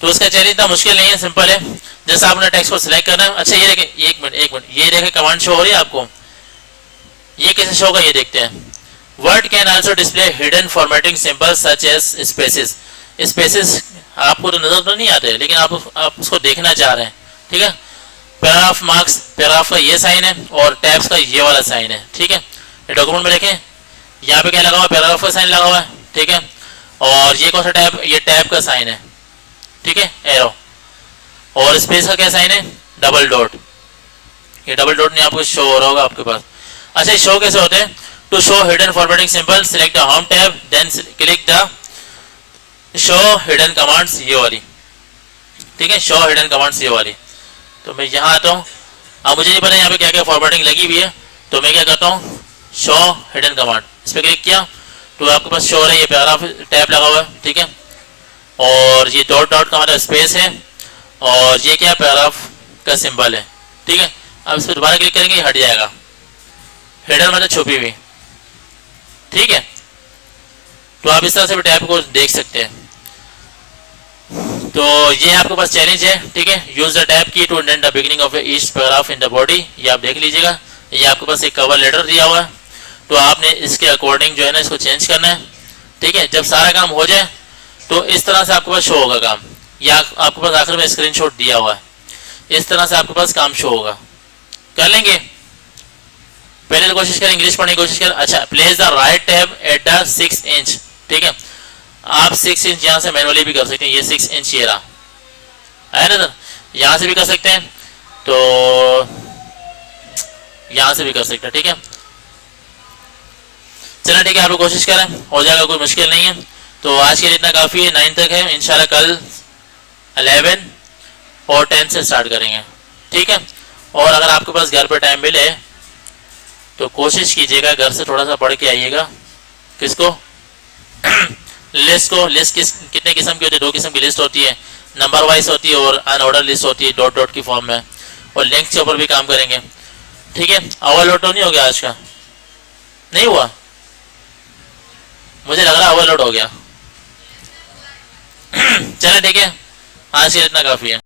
तो उसका चैलेंज इतना मुश्किल नहीं है, सिंपल है। जैसा आपने टेक्स्ट को सिलेक्ट करना है। अच्छा, ये देखें, एक मिनट, ये देखें कमांड शो हो रही है आपको, ये कैसे शो होगा ये देखते हैं। Word can also display hidden formatting symbols such as spaces. Spaces आपको तो नजर तो नहीं आते, लेकिन आप उसको देखना चाह रहे हैं, ठीक है। पैराग्राफ मार्क्स, पैराग्राफ का ये साइन है और टैब्स का ये वाला साइन है, ठीक है। ये डॉक्यूमेंट में देखें, यहाँ पे क्या लगा हुआ है, पैराग्राफ का साइन लगा हुआ है, ठीक है। और ये कौन सा टैब, ये टैब का साइन है, ठीक है, एरो। और स्पेस का क्या साइन है, डबल डॉट। ये डबल डॉट नहीं आपको शो हो रहा होगा आपके पास। अच्छा, शो कैसे होते हैं, to show hidden formatting symbol select the home tab then click the show hidden commands, ये वाली, ठीक है, शो हिडन कमांड्स ये वाली। तो मैं यहाँ आता हूँ, अब मुझे नहीं पता यहाँ पे क्या क्या फॉर्मेटिंग लगी हुई है, तो मैं क्या करता हूँ, शो हिडन कमांड, इस पर क्लिक किया तो आपके पास शो हो रहा है, ये पैराग्राफ टैब लगा हुआ है, ठीक है। और ये डॉट डॉट का मतलब स्पेस है और ये क्या पैराग्राफ का सिंबल है, ठीक है। अब इस पर दोबारा क्लिक करेंगे, ये हट जाएगा, हिडन मतलब छुपी हुई, ठीक है। तो आप इस तरह से भी टैब को देख सकते हैं। तो ये आपके पास चैलेंज है, ठीक है। Use the tab key to indent the beginning of each paragraph in the body, ये आप देख लीजिएगा। ये आपके पास एक कवर लेटर दिया हुआ है, तो आपने इसके अकॉर्डिंग जो है ना इसको चेंज करना है, ठीक है। जब सारा काम हो जाए तो इस तरह से आपके पास शो होगा काम, या आपके पास आखिर में स्क्रीनशॉट दिया हुआ है, इस तरह से आपके पास काम शो होगा। कर लेंगे, पहले तो कोशिश करें, इंग्लिश पढ़ने की कोशिश करें। अच्छा, place the right tab at the 6 inch, ठीक है। आप 6 इंच यहाँ से मैनुअली भी कर सकते हैं, ये 6 इंच ये रहा है ना सर, यहाँ से भी कर सकते हैं, तो यहाँ से भी कर सकते हैं, ठीक है। चलो ठीक है, आप लोग कोशिश करें, हो जाएगा, कोई मुश्किल नहीं है। तो आज के लिए इतना काफ़ी है, 9 तक है, इंशाल्लाह कल 11 और 10 से स्टार्ट करेंगे, ठीक है। और अगर आपके पास घर पर टाइम मिले तो कोशिश कीजिएगा घर से थोड़ा सा पढ़ के आइएगा, किसको लिस्ट को। लिस्ट कितने किस्म की होती है, 2 किस्म की लिस्ट होती है, नंबर वाइज होती है और अनऑर्डर लिस्ट होती है, डॉट डॉट की फॉर्म में। और लिंक्स के ऊपर भी काम करेंगे, ठीक है। ओवरलोड तो नहीं हो गया आज का, नहीं हुआ, मुझे लग रहा है ओवरलोड हो गया। चले ठीक है, आज के लिए इतना काफ़ी है।